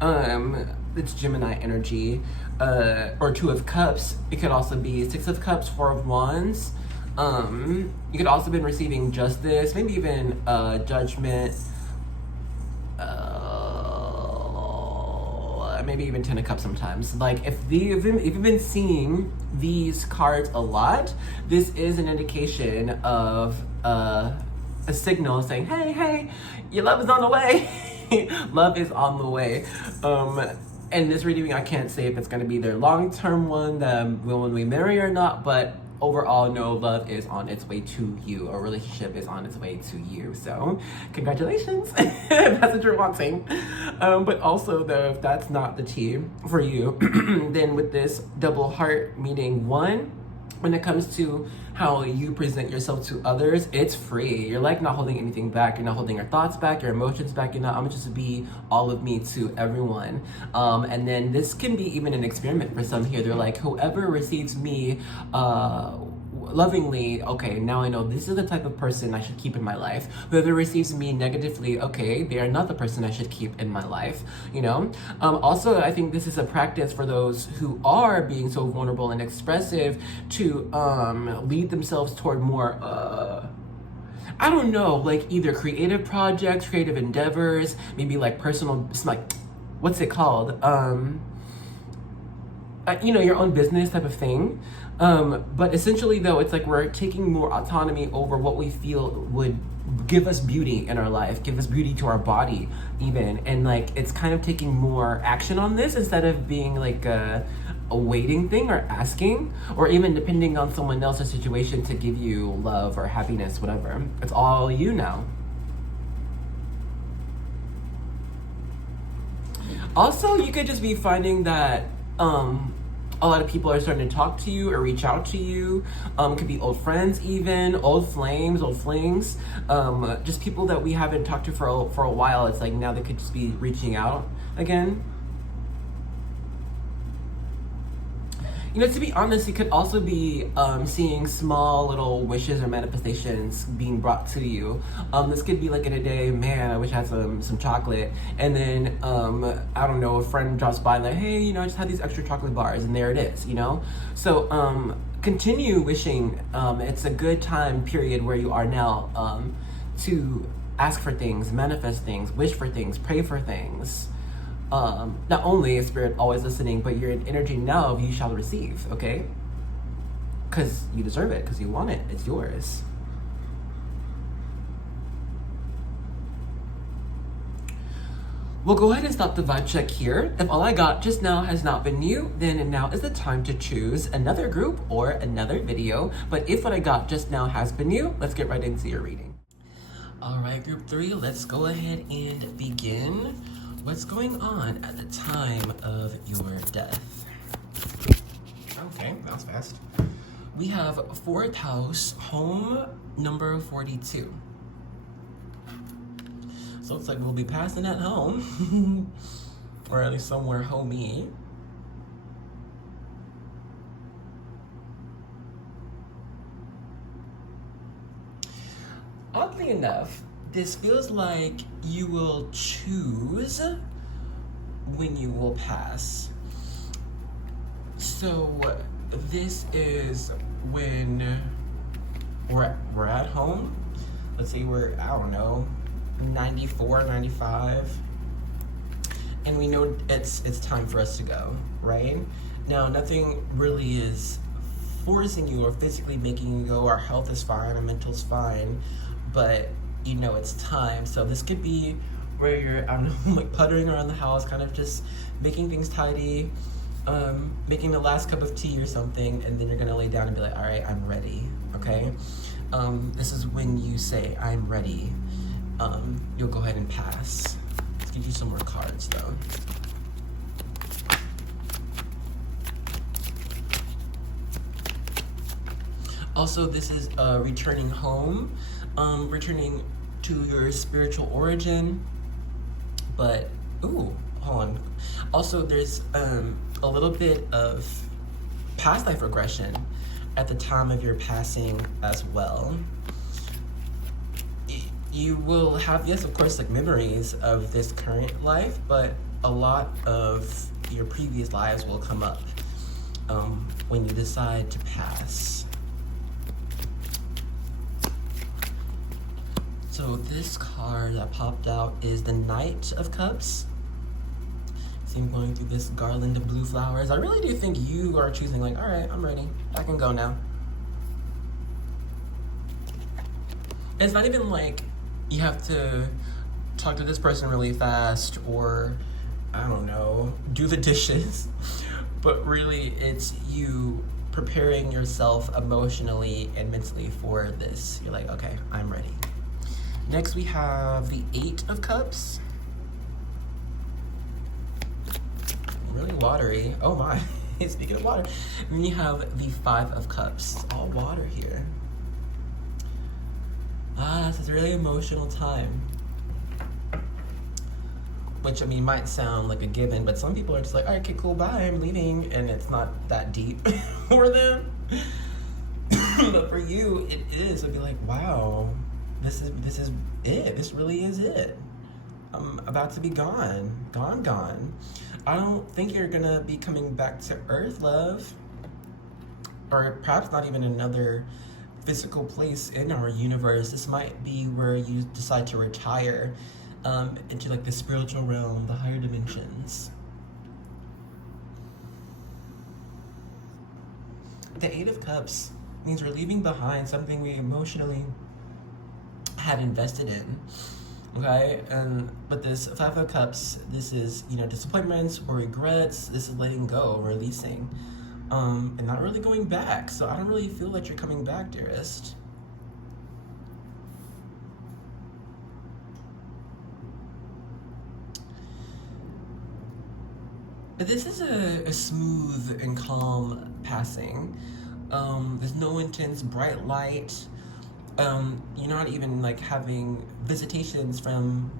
It's Gemini energy, or 2 of Cups. It could also be 6 of Cups, 4 of Wands. You could also have been receiving Justice, maybe even Judgment, maybe even 10 of Cups sometimes. Like, if you've been seeing these cards a lot, this is an indication of a signal saying, hey, your love is on the way. Love is on the way. And this reading, I can't say if it's going to be their long-term one, when we marry or not, but overall, no, love is on its way to you. A relationship is on its way to you. So, congratulations. That's what you're wanting. But also, though, if that's not the tea for you, then with this double heart meaning 1, when it comes to how you present yourself to others, it's free. You're like not holding anything back. You're not holding your thoughts back, your emotions back. You're not, I'm just to be all of me to everyone. And then this can be even an experiment for some here. They're like, whoever receives me lovingly, okay, now I know this is the type of person I should keep in my life. Whoever receives me negatively, okay, they are not the person I should keep in my life, you know? Also, I think this is a practice for those who are being so vulnerable and expressive to lead themselves toward more, I don't know, like either creative projects, creative endeavors, maybe like personal, like, what's it called? You know, your own business type of thing. But essentially though, it's like we're taking more autonomy over what we feel would give us beauty in our life, give us beauty to our body even. And like, it's kind of taking more action on this instead of being like a waiting thing or asking, or even depending on someone else's situation to give you love or happiness, whatever. It's all you now. Also, you could just be finding that a lot of people are starting to talk to you or reach out to you. It could be old friends, even old flames, old flings, just people that we haven't talked to for a while. It's like now they could just be reaching out again. You know, to be honest, you could also be seeing small little wishes or manifestations being brought to you. This could be like in a day, man, I wish I had some chocolate. And then, I don't know, a friend drops by like, hey, you know, I just had these extra chocolate bars, and there it is, you know? So continue wishing. It's a good time period where you are now to ask for things, manifest things, wish for things, pray for things. Not only is spirit always listening, but your energy now you shall receive, okay? Because you deserve it, because you want it, it's yours. We'll go ahead and stop the vibe check here. If all I got just now has not been you, then now is the time to choose another group or another video. But if what I got just now has been you, let's get right into your reading. All right, group 3, let's go ahead and begin. What's going on at the time of your death? Okay, that was fast. We have 4th house, home number 42. So it's like we'll be passing at home, or at least somewhere homey. Oddly enough, this feels like you will choose when you will pass. So this is when we're at home. Let's say we're, I don't know, 94, 95. And we know it's time for us to go, right? Now, nothing really is forcing you or physically making you go. Our health is fine, our mental's fine, but you know it's time. So this could be where you're, I don't know, like puttering around the house, kind of just making things tidy, making the last cup of tea or something, and then you're gonna lay down and be like, all right, I'm ready, okay? This is when you say, I'm ready. You'll go ahead and pass. Let's give you some more cards though. Also, this is returning home. Returning to your spiritual origin, but ooh, hold on. Also, there's a little bit of past life regression at the time of your passing as well. You will have, yes, of course, like memories of this current life, but a lot of your previous lives will come up when you decide to pass. So this card that popped out is the Knight of Cups. See him going through this garland of blue flowers. I really do think you are choosing like, all right, I'm ready. I can go now. It's not even like you have to talk to this person really fast or, I don't know, do the dishes. But really, it's you preparing yourself emotionally and mentally for this. You're like, okay, I'm ready. Next, we have the 8 of Cups. Really watery. Oh my. Speaking of water. And then you have the 5 of Cups. All water here. This is a really emotional time. Which, I mean, might sound like a given, but some people are just like, all right, okay, cool, bye, I'm leaving. And it's not that deep for them. But for you, it is. It'd be like, wow. This is it. This really is it. I'm about to be gone. Gone. I don't think you're gonna be coming back to Earth, love. Or perhaps not even another physical place in our universe. This might be where you decide to retire into like the spiritual realm, the higher dimensions. The 8 of Cups means we're leaving behind something we emotionally had invested in, okay? But this 5 of Cups, this is, you know, disappointments or regrets. This is letting go, releasing, and not really going back. So I don't really feel that you're coming back, dearest. But this is a smooth and calm passing. There's no intense bright light. You're not even like having visitations from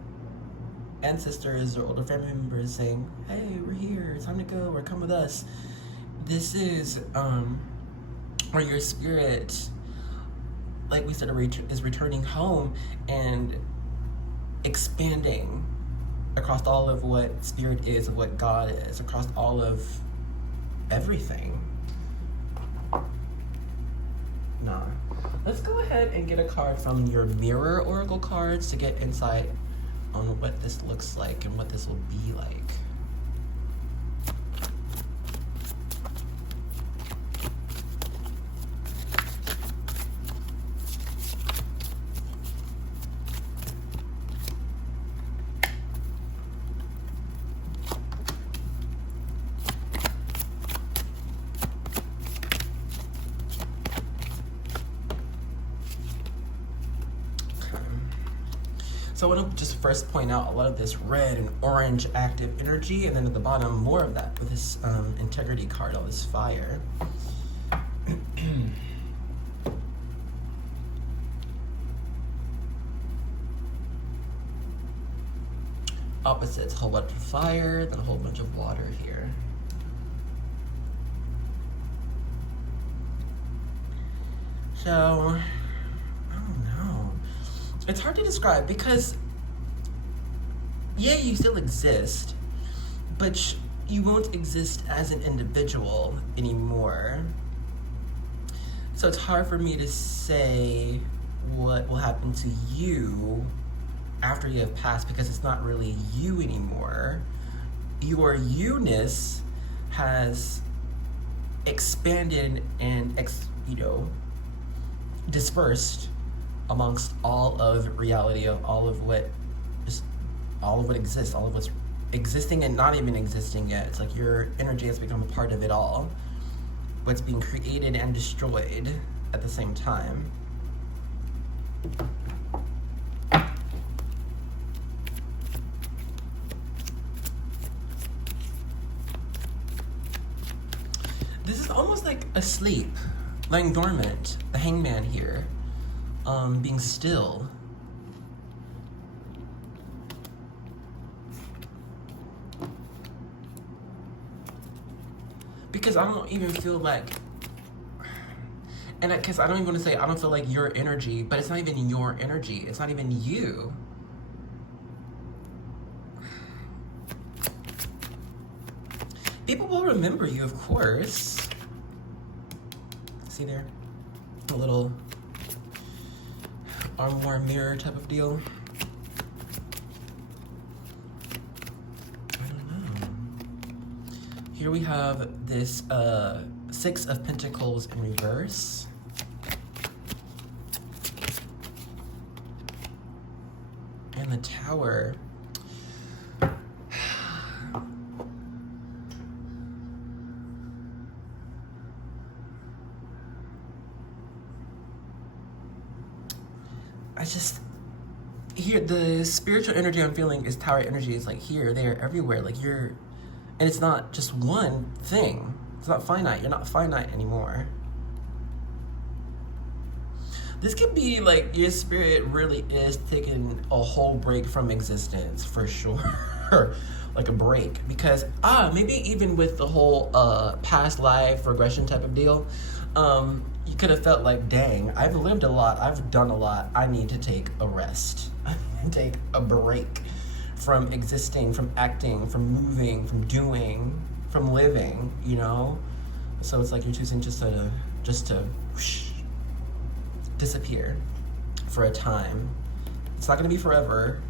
ancestors or older family members saying, hey, we're here, it's time to go, or come with us. This is where your spirit, like we said, is returning home and expanding across all of what spirit is, of what God is, across all of everything. Nah. Let's go ahead and get a card from your mirror oracle cards to get insight on what this looks like and what this will be like. So I want to just first point out a lot of this red and orange active energy, and then at the bottom more of that with this integrity card, all this fire. Opposites, a whole bunch of fire, then a whole bunch of water here. So, I don't know. It's hard to describe because, yeah, you still exist, but you won't exist as an individual anymore. So it's hard for me to say what will happen to you after you have passed because it's not really you anymore. Your you-ness has expanded and dispersed amongst all of reality, of all of what exists, all of what's existing and not even existing yet. It's like your energy has become a part of it all. What's being created and destroyed at the same time. This is almost like asleep, lying dormant, the hangman here. Being still. Because I don't even feel like, and because I don't even want to say I don't feel like your energy, but it's not even your energy. It's not even you. People will remember you, of course. See there? A little armoire mirror type of deal. I don't know. Here we have this Six of Pentacles in reverse. And the Tower. I just, here, the spiritual energy I'm feeling is Tower energy. It's like here, there, everywhere. Like you're, and it's not just one thing. It's not finite. You're not finite anymore. This could be like your spirit really is taking a whole break from existence for sure. Like a break. Because, maybe even with the whole past life regression type of deal, you could have felt like, dang, I've lived a lot, I've done a lot, I need to take a rest. I need to take a break from existing, from acting, from moving, from doing, from living, you know? So it's like you're choosing just to whoosh, disappear for a time. It's not gonna be forever.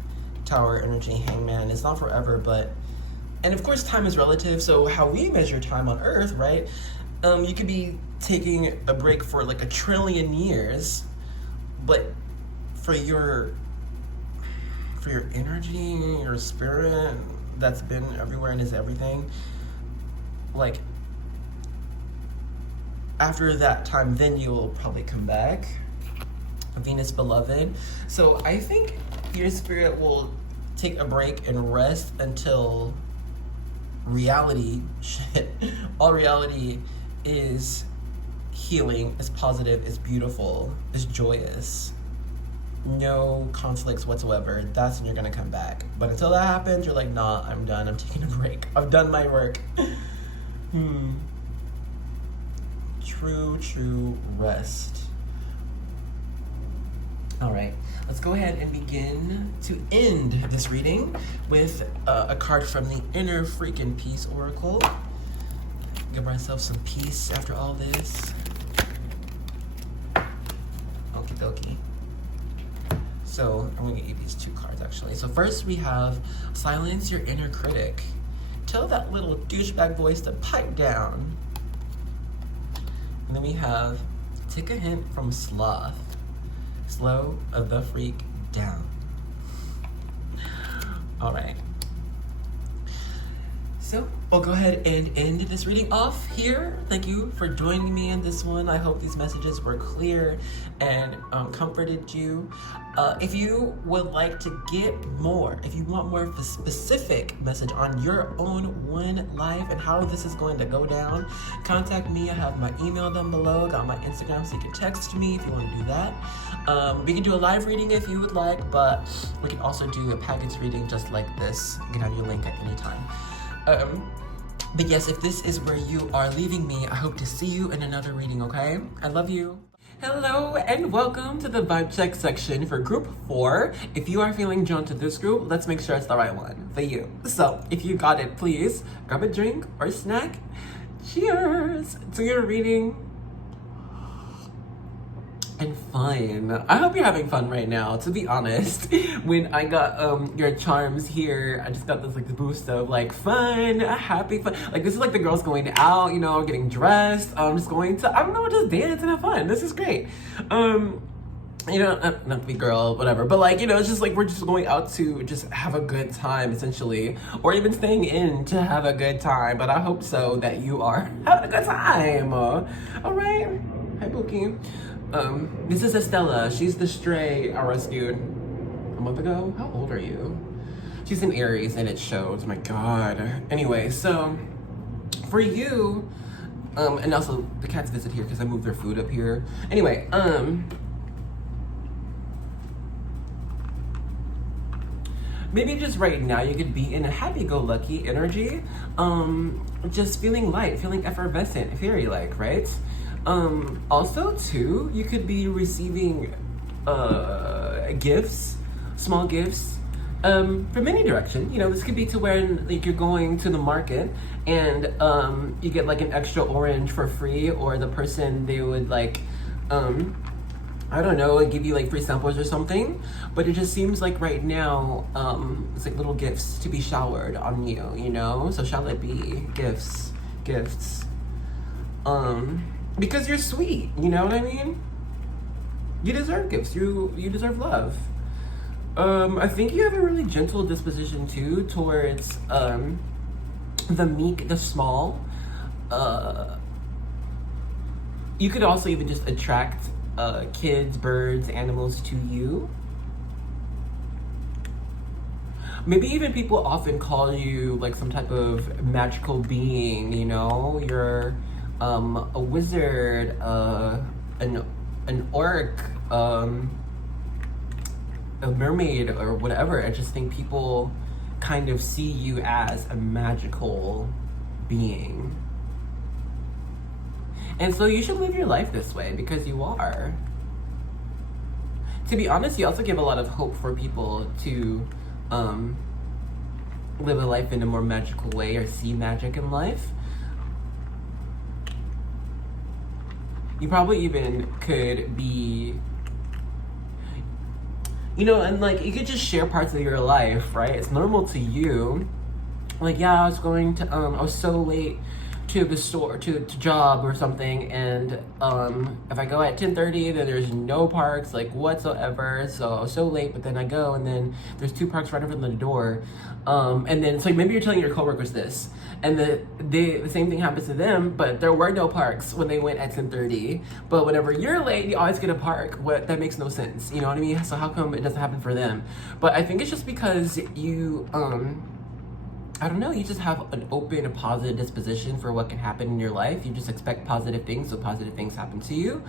Tower energy, hangman, it's not forever, but, and of course time is relative, so how we measure time on Earth, right? You could be taking a break for like 1 trillion years, but for your energy, your spirit that's been everywhere and is everything, like after that time, then you'll probably come back. Venus beloved. So I think your spirit will take a break and rest until reality, shit, all reality is healing, is positive, is beautiful, is joyous. No conflicts whatsoever. That's when you're gonna come back. But until that happens, you're like, nah, I'm done. I'm taking a break. I've done my work. True rest. All right, let's go ahead and begin to end this reading with a card from the Inner Freaking Peace Oracle. Give myself some peace after all this. Okie dokie. So I'm gonna get you these two cards actually. So first we have silence your inner critic. Tell that little douchebag voice to pipe down. And then we have take a hint from sloth. Slow the freak down. All right. So we'll go ahead and end this reading off here. Thank you for joining me in this one. I hope these messages were clear and comforted you. If you would like to get more, if you want more of a specific message on your own one life and how this is going to go down, contact me. I have my email down below, got my Instagram, so you can text me if you want to do that. We can do a live reading if you would like, but we can also do a package reading just like this. You can have your link at any time. But yes, if this is where you are leaving me, I hope to see you in another reading, okay? I love you. Hello and welcome to the vibe check section for group 4. If you are feeling drawn to this group, let's make sure it's the right one for you. So if you got it, please grab a drink or snack. Cheers to your reading and fun. I hope you're having fun right now. To be honest, when I got your charms here, I just got this like boost of like fun, happy fun. Like this is like the girls going out, you know, getting dressed. Just going to, I don't know, just dance and have fun. This is great. You know, not to be girl, whatever, but like, you know, it's just like we're just going out to just have a good time essentially, or even staying in to have a good time. But I hope so that you are having a good time. All right. Hi, Bookie. This is Estella. She's the stray I rescued a month ago. How old are you? She's an Aries and it shows. My God. Anyway, so for you, and also the cats visit here because I moved their food up here. Anyway, maybe just right now you could be in a happy-go-lucky energy, just feeling light, feeling effervescent, fairy-like, right? Also too, you could be receiving gifts, small gifts, from any direction. You know, this could be to when like you're going to the market and you get like an extra orange for free, or the person, they would like I don't know, give you like free samples or something. But it just seems like right now it's like little gifts to be showered on you, you know? So shall it be gifts. Because you're sweet, you know what I mean? You deserve gifts. You deserve love. I think you have a really gentle disposition too towards the meek, the small. You could also even just attract kids, birds, animals to you. Maybe even people often call you like some type of magical being, you know? You're a wizard, an orc, a mermaid, or whatever. I just think people kind of see you as a magical being. And so you should live your life this way because you are. To be honest, you also give a lot of hope for people to live a life in a more magical way or see magic in life. You probably even could be, you know, and like you could just share parts of your life, right? It's normal to you. Like, yeah, I was so late to the store, to job or something, and if I go at 10:30, then there's no parks like whatsoever. So I was so late, but then I go and then there's 2 parks right in front of the door. And then, so maybe you're telling your coworkers this, and the same thing happens to them, but there were no parks when they went at 10:30. But whenever you're late, you always get a park. That makes no sense. You know what I mean? So how come it doesn't happen for them? But I think it's just because you, I don't know, you just have an open and positive disposition for what can happen in your life. You just expect positive things, so positive things happen to you.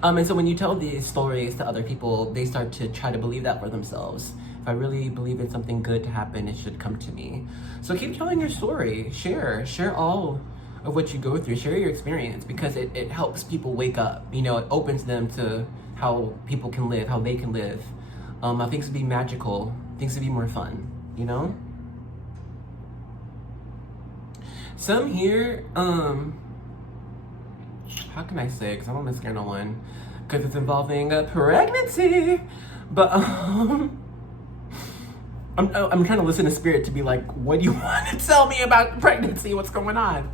And so when you tell these stories to other people, they start to try to believe that for themselves. If I really believe in something good to happen, it should come to me. So keep telling your story. Share all of what you go through. Share your experience, because it helps people wake up. You know, it opens them to how people can live, how they can live. How things can be magical, things can be more fun, you know? Some here, how can I say it? Because I don't want to scare no one. Because it's involving a pregnancy. But, I'm trying to listen to spirit to be like, what do you want to tell me about pregnancy? What's going on?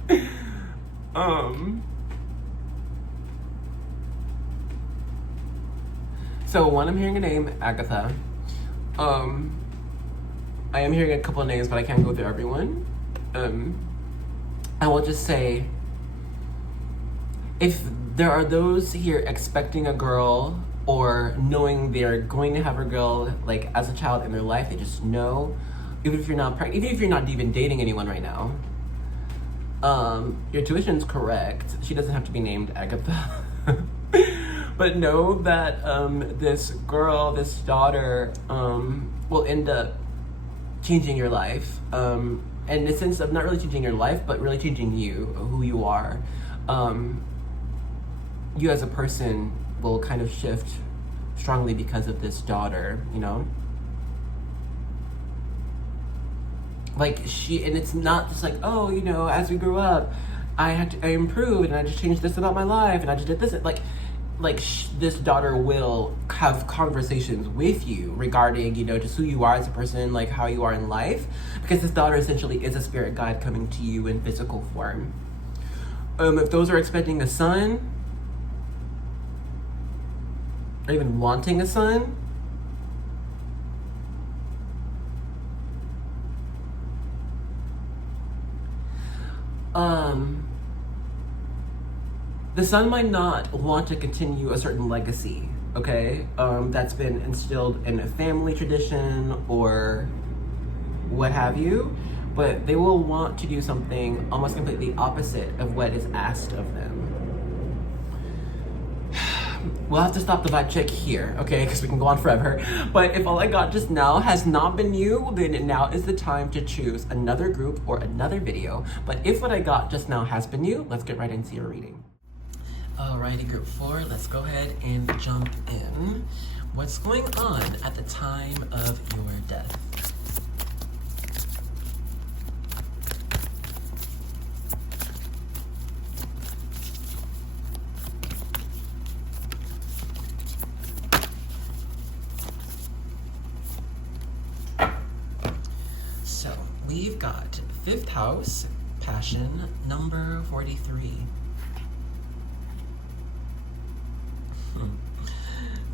So one, I'm hearing a name, Agatha. I am hearing a couple of names, but I can't go through everyone. I will just say, if there are those here expecting a girl or knowing they're going to have a girl like as a child in their life, they just know, even if you're not pregnant, even if you're not even dating anyone right now, your tuition's correct. She doesn't have to be named Agatha. But know that this girl, this daughter, will end up changing your live. In the sense of not really changing your life, but really changing you, who you are. You as a person will kind of shift strongly because of this daughter, you know? Like and it's not just like, oh, you know, as we grew up, I improved and I just changed this about my life and I just did this. This daughter will have conversations with you regarding, you know, just who you are as a person, like how you are in life, because this daughter essentially is a spirit guide coming to you in physical form. If those are expecting a son, or even wanting a son, the son might not want to continue a certain legacy, okay? That's been instilled in a family tradition or what have you, but they will want to do something almost completely opposite of what is asked of them. We'll have to stop the vibe check here, okay? Because we can go on forever. But if all I got just now has not been you, then now is the time to choose another group or another video. But if what I got just now has been you, let's get right into your reading. Alrighty, group 4, let's go ahead and jump in. What's going on at the time of your death? So, we've got 5th house, passion, number 43.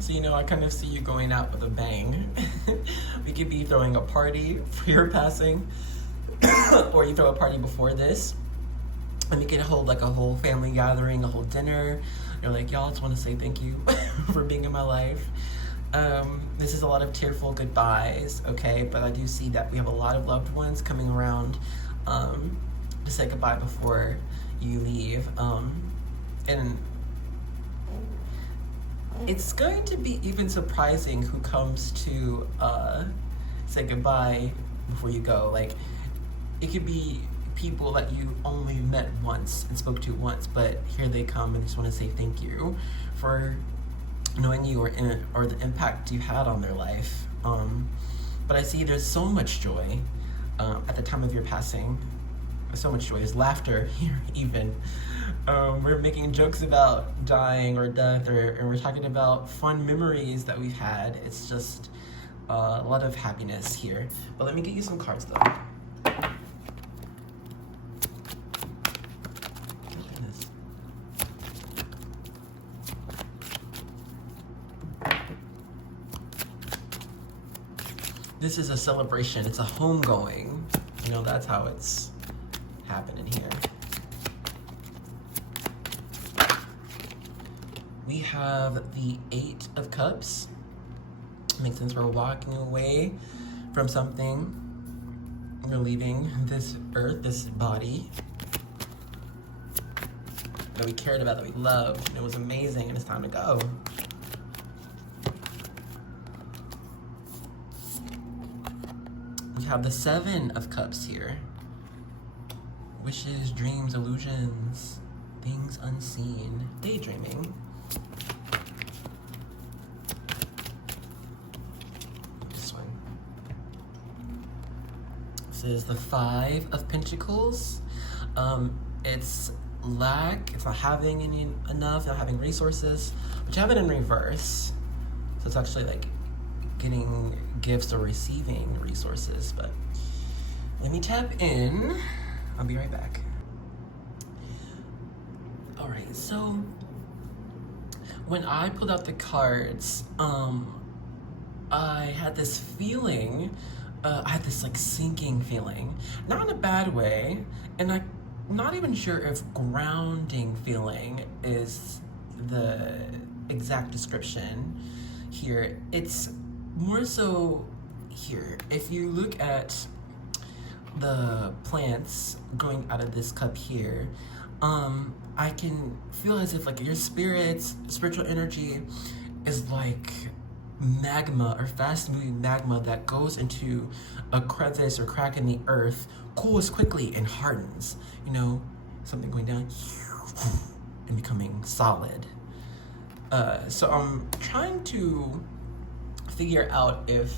So, you know, I kind of see you going out with a bang. We could be throwing a party for your passing, or you throw a party before this, and we could hold like a whole family gathering, a whole dinner. You're like, y'all, just want to say thank you for being in my life. This is a lot of tearful goodbyes, okay? But I do see that we have a lot of loved ones coming around to say goodbye before you leave. And it's going to be even surprising who comes to say goodbye before you go. Like, it could be people that you only met once and spoke to once, but here they come and just want to say thank you for knowing you or the impact you had on their life. But I see there's so much joy at the time of your passing. So much joy. There's laughter here even. We're making jokes about dying or death, and we're talking about fun memories that we've had. It's just a lot of happiness here. But let me get you some cards though. This is a celebration. It's a homegoing. You know, that's how it's happening here. We have the 8 of Cups. Makes sense, we're walking away from something. We're leaving this earth, this body that we cared about, that we loved, and it was amazing, and it's time to go. We have the Seven of Cups here. Wishes, dreams, illusions, things unseen, daydreaming. This one. This is the Five of Pentacles. It's lack, it's not having enough, not having resources, but you have it in reverse. So it's actually like getting gifts or receiving resources. But let me tap in. I'll be right back. All right, so when I pulled out the cards, I had this feeling, I had this like sinking feeling, not in a bad way, and I'm not even sure if grounding feeling is the exact description here. It's more so here. If you look at the plants going out of this cup here, I can feel as if like your spiritual energy is like magma or fast moving magma that goes into a crevice or crack in the earth, cools quickly and hardens, you know, something going down and becoming solid. So I'm trying to figure out if,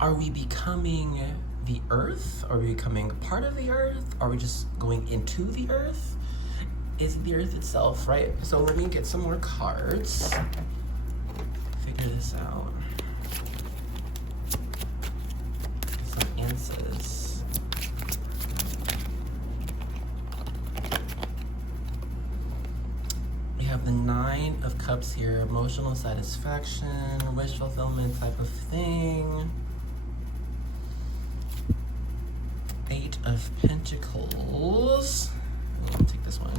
are we becoming the earth? Are we becoming part of the earth? Are we just going into the earth? Is it the earth itself, right? So let me get some more cards. Figure this out. Get some answers. We have the Nine of Cups here. Emotional satisfaction, wish fulfillment type of thing. Eight of Pentacles. I'll take this one.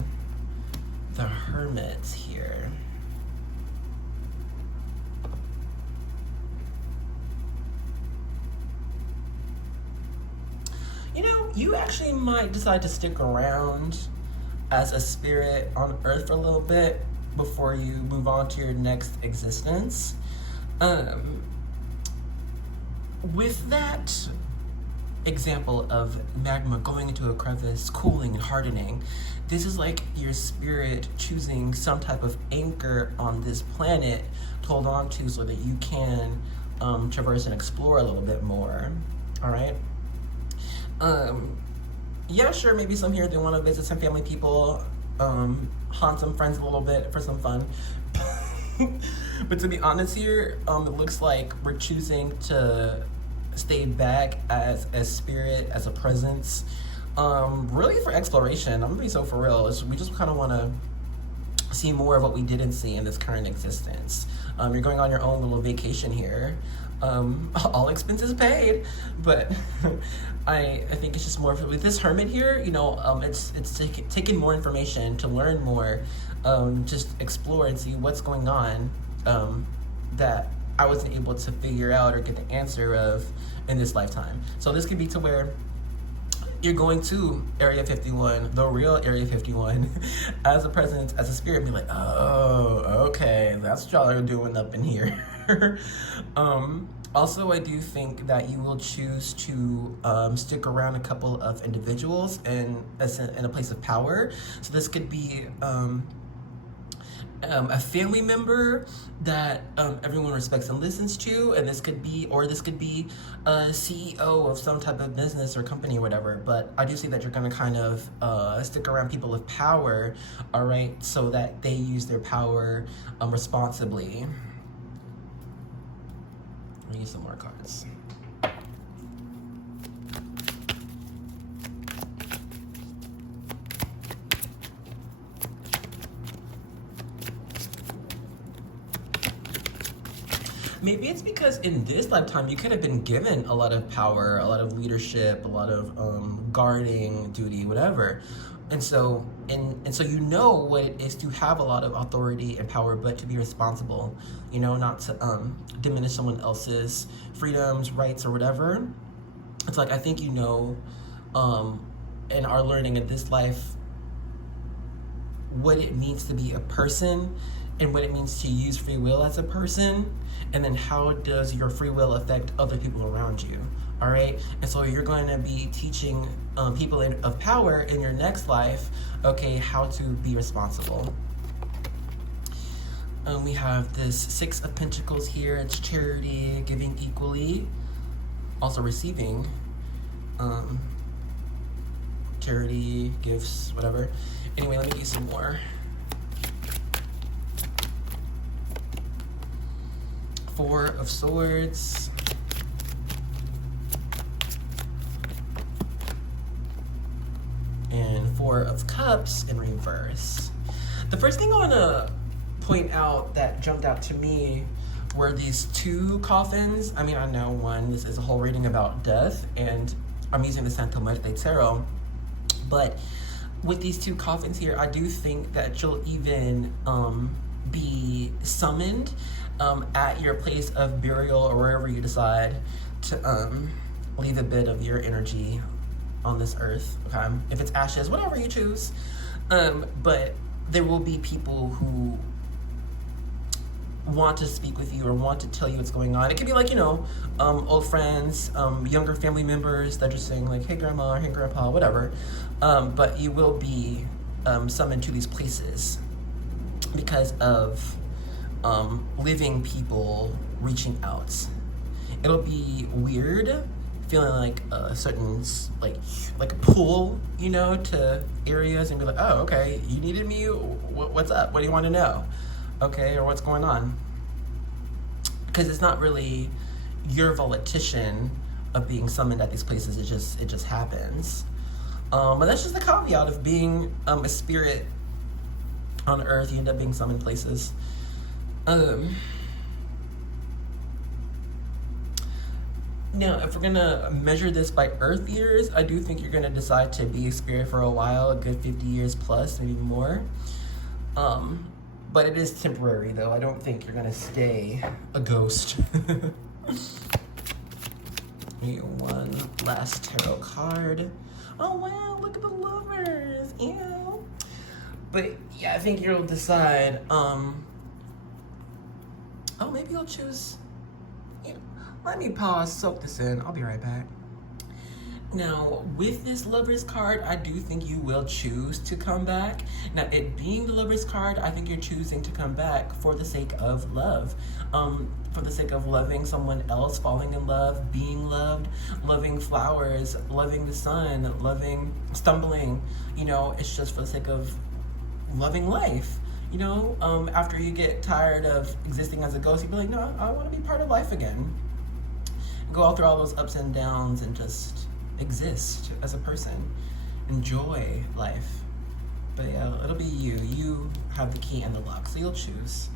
The Hermit here. You know, you actually might decide to stick around as a spirit on Earth for a little bit before you move on to your next existence. With that example of magma going into a crevice, cooling and hardening, this is like your spirit choosing some type of anchor on this planet to hold on to so that you can traverse and explore a little bit more. All right. Yeah, sure, maybe some here, they want to visit some family people, haunt some friends a little bit for some fun. But to be honest here, it looks like we're choosing to stay back as a spirit, as a presence, really for exploration. I'm gonna be so for real. We just kind of want to see more of what we didn't see in this current existence. You're going on your own little vacation here. All expenses paid, but I think it's just more with this Hermit here, you know, it's taking more information to learn more, just explore and see what's going on, that I wasn't able to figure out or get the answer of in this lifetime. So this could be to where you're going to Area 51, the real Area 51, as a presence, as a spirit, be like, oh, okay, that's what y'all are doing up in here. Also, I do think that you will choose to stick around a couple of individuals in a place of power. So this could be a family member that everyone respects and listens to, and this could be a CEO of some type of business or company or whatever. But I do see that you're going to kind of stick around people of power, all right, so that they use their power responsibly. We need some more cards. Maybe it's because in this lifetime you could have been given a lot of power, a lot of leadership, a lot of guarding duty, whatever. And so you know what it is to have a lot of authority and power, but to be responsible, you know, not to diminish someone else's freedoms, rights, or whatever. it's like, I think you know, and are learning in this life what it means to be a person and what it means to use free will as a person, and then how does your free will affect other people around you. All right, and so you're going to be teaching people of power in your next life, okay, how to be responsible. We have this Six of Pentacles here. It's charity, giving equally, also receiving charity, gifts, whatever. Anyway, let me get some more. Four of Swords. And Four of Cups in reverse. The first thing I want to point out that jumped out to me were these two coffins. I mean, I know one, this is a whole reading about death, and I'm using the Santo Muerte Tarot, but with these two coffins here, I do think that you'll even be summoned at your place of burial or wherever you decide to leave a bit of your energy on this earth, okay? If it's ashes, whatever you choose. But there will be people who want to speak with you or want to tell you what's going on. It could be like, you know, old friends, younger family members that are just saying like, hey grandma, or hey grandpa, whatever. But you will be summoned to these places because of living people reaching out. It'll be weird, feeling like a certain like a pull, you know, to areas and be like, oh, okay, you needed me, what's up, what do you want to know, okay, or what's going on? Because it's not really your volition of being summoned at these places, it just happens. But that's just the caveat of being a spirit on earth. You end up being summoned places. Now, if we're gonna measure this by Earth years, I do think you're gonna decide to be a spirit for a while, a good 50 years plus, maybe more. But it is temporary, though. I don't think you're gonna stay a ghost. One last tarot card. Oh wow, look at the lovers. Ew. But yeah, I think you'll decide. Oh, maybe you'll choose. Let me pause, soak this in. I'll be right back. Now, with this Lover's card, I do think you will choose to come back. Now, it being the Lover's card, I think you're choosing to come back for the sake of love. For the sake of loving someone else, falling in love, being loved, loving flowers, loving the sun, loving, stumbling. You know, it's just for the sake of loving life. You know, after you get tired of existing as a ghost, you'd be like, no, I want to be part of life again. Go all through all those ups and downs and just exist as a person. Enjoy life. But yeah, it'll be you. You have the key and the lock, so you'll choose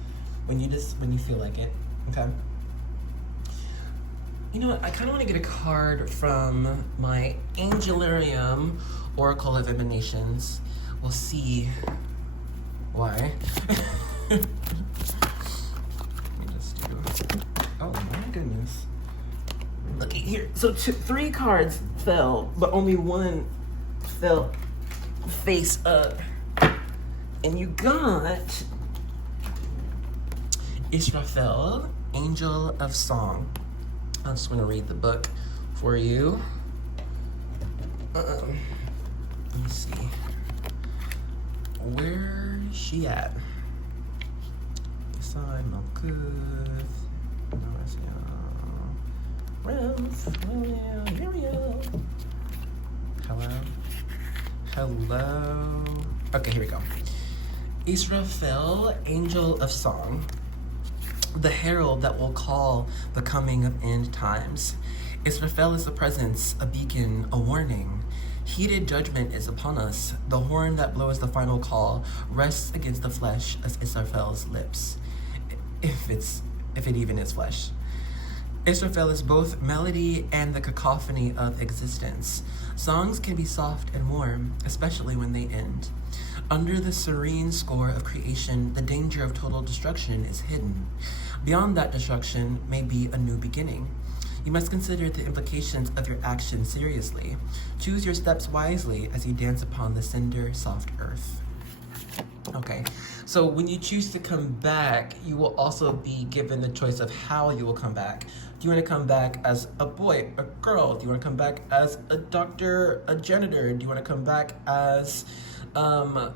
when you feel like it. Okay. You know what? I kind of want to get a card from my Angelarium Oracle of Emanations. We'll see why. Let me just do. Oh my goodness. Looky here. So 3 cards fell, but only one fell face up. And you got Israfel, Angel of Song. I'm just going to read the book for you. Let me see. Where is she at? Side Malkuth. Hello. Okay, here we go. Israfel, Angel of Song, the herald that will call the coming of end times. Israfel is a presence, a beacon, a warning. Heated judgment is upon us. The horn that blows the final call rests against the flesh of Israfel's lips, if it even is flesh. Israfel is both melody and the cacophony of existence. Songs can be soft and warm, especially when they end. Under the serene score of creation, the danger of total destruction is hidden. Beyond that destruction may be a new beginning. You must consider the implications of your actions seriously. Choose your steps wisely as you dance upon the cinder soft earth. Okay, so when you choose to come back, you will also be given the choice of how you will come back. Do you want to come back as a boy, a girl? Do you want to come back as a doctor, a janitor? Do you want to come back as, I don't know,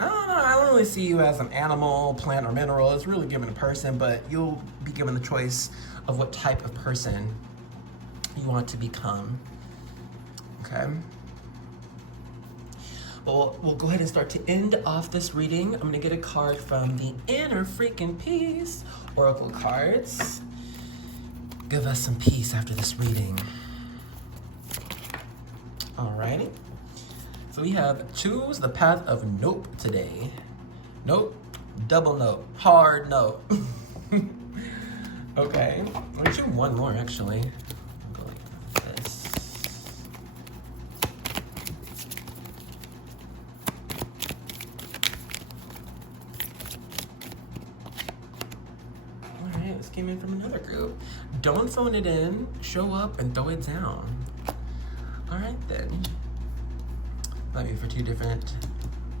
I don't really see you as an animal, plant, or mineral. It's really given a person, but you'll be given the choice of what type of person you want to become, okay? Well, we'll go ahead and start to end off this reading. I'm gonna get a card from the Inner Freaking Peace Oracle cards. Give us some peace after this reading. Alrighty. So we have choose the path of nope today. Nope, double nope, hard nope. Okay, I'm gonna choose one more actually. I'll go like this. Alright, this came in from another group. Don't phone it in, show up and throw it down. Alright then. Might be for two different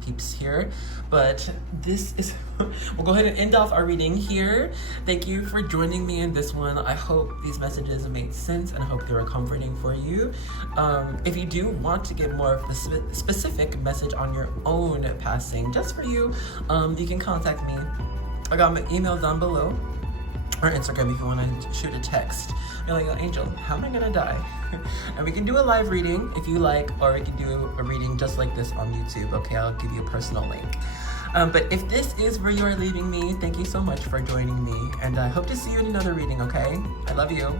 peeps here, but this is, we'll go ahead and end off our reading here. Thank you for joining me in this one. I hope these messages made sense and I hope they were comforting for you. If you do want to get more of the specific message on your own passing, just for you, you can contact me. I got my email down below, or Instagram if you want to shoot a text. Be like, Angel, how am I gonna die? And we can do a live reading if you like, or we can do a reading just like this on YouTube. Okay, I'll give you a personal link. But if this is where you are leaving me, thank you so much for joining me, and I hope to see you in another reading, okay? I love you.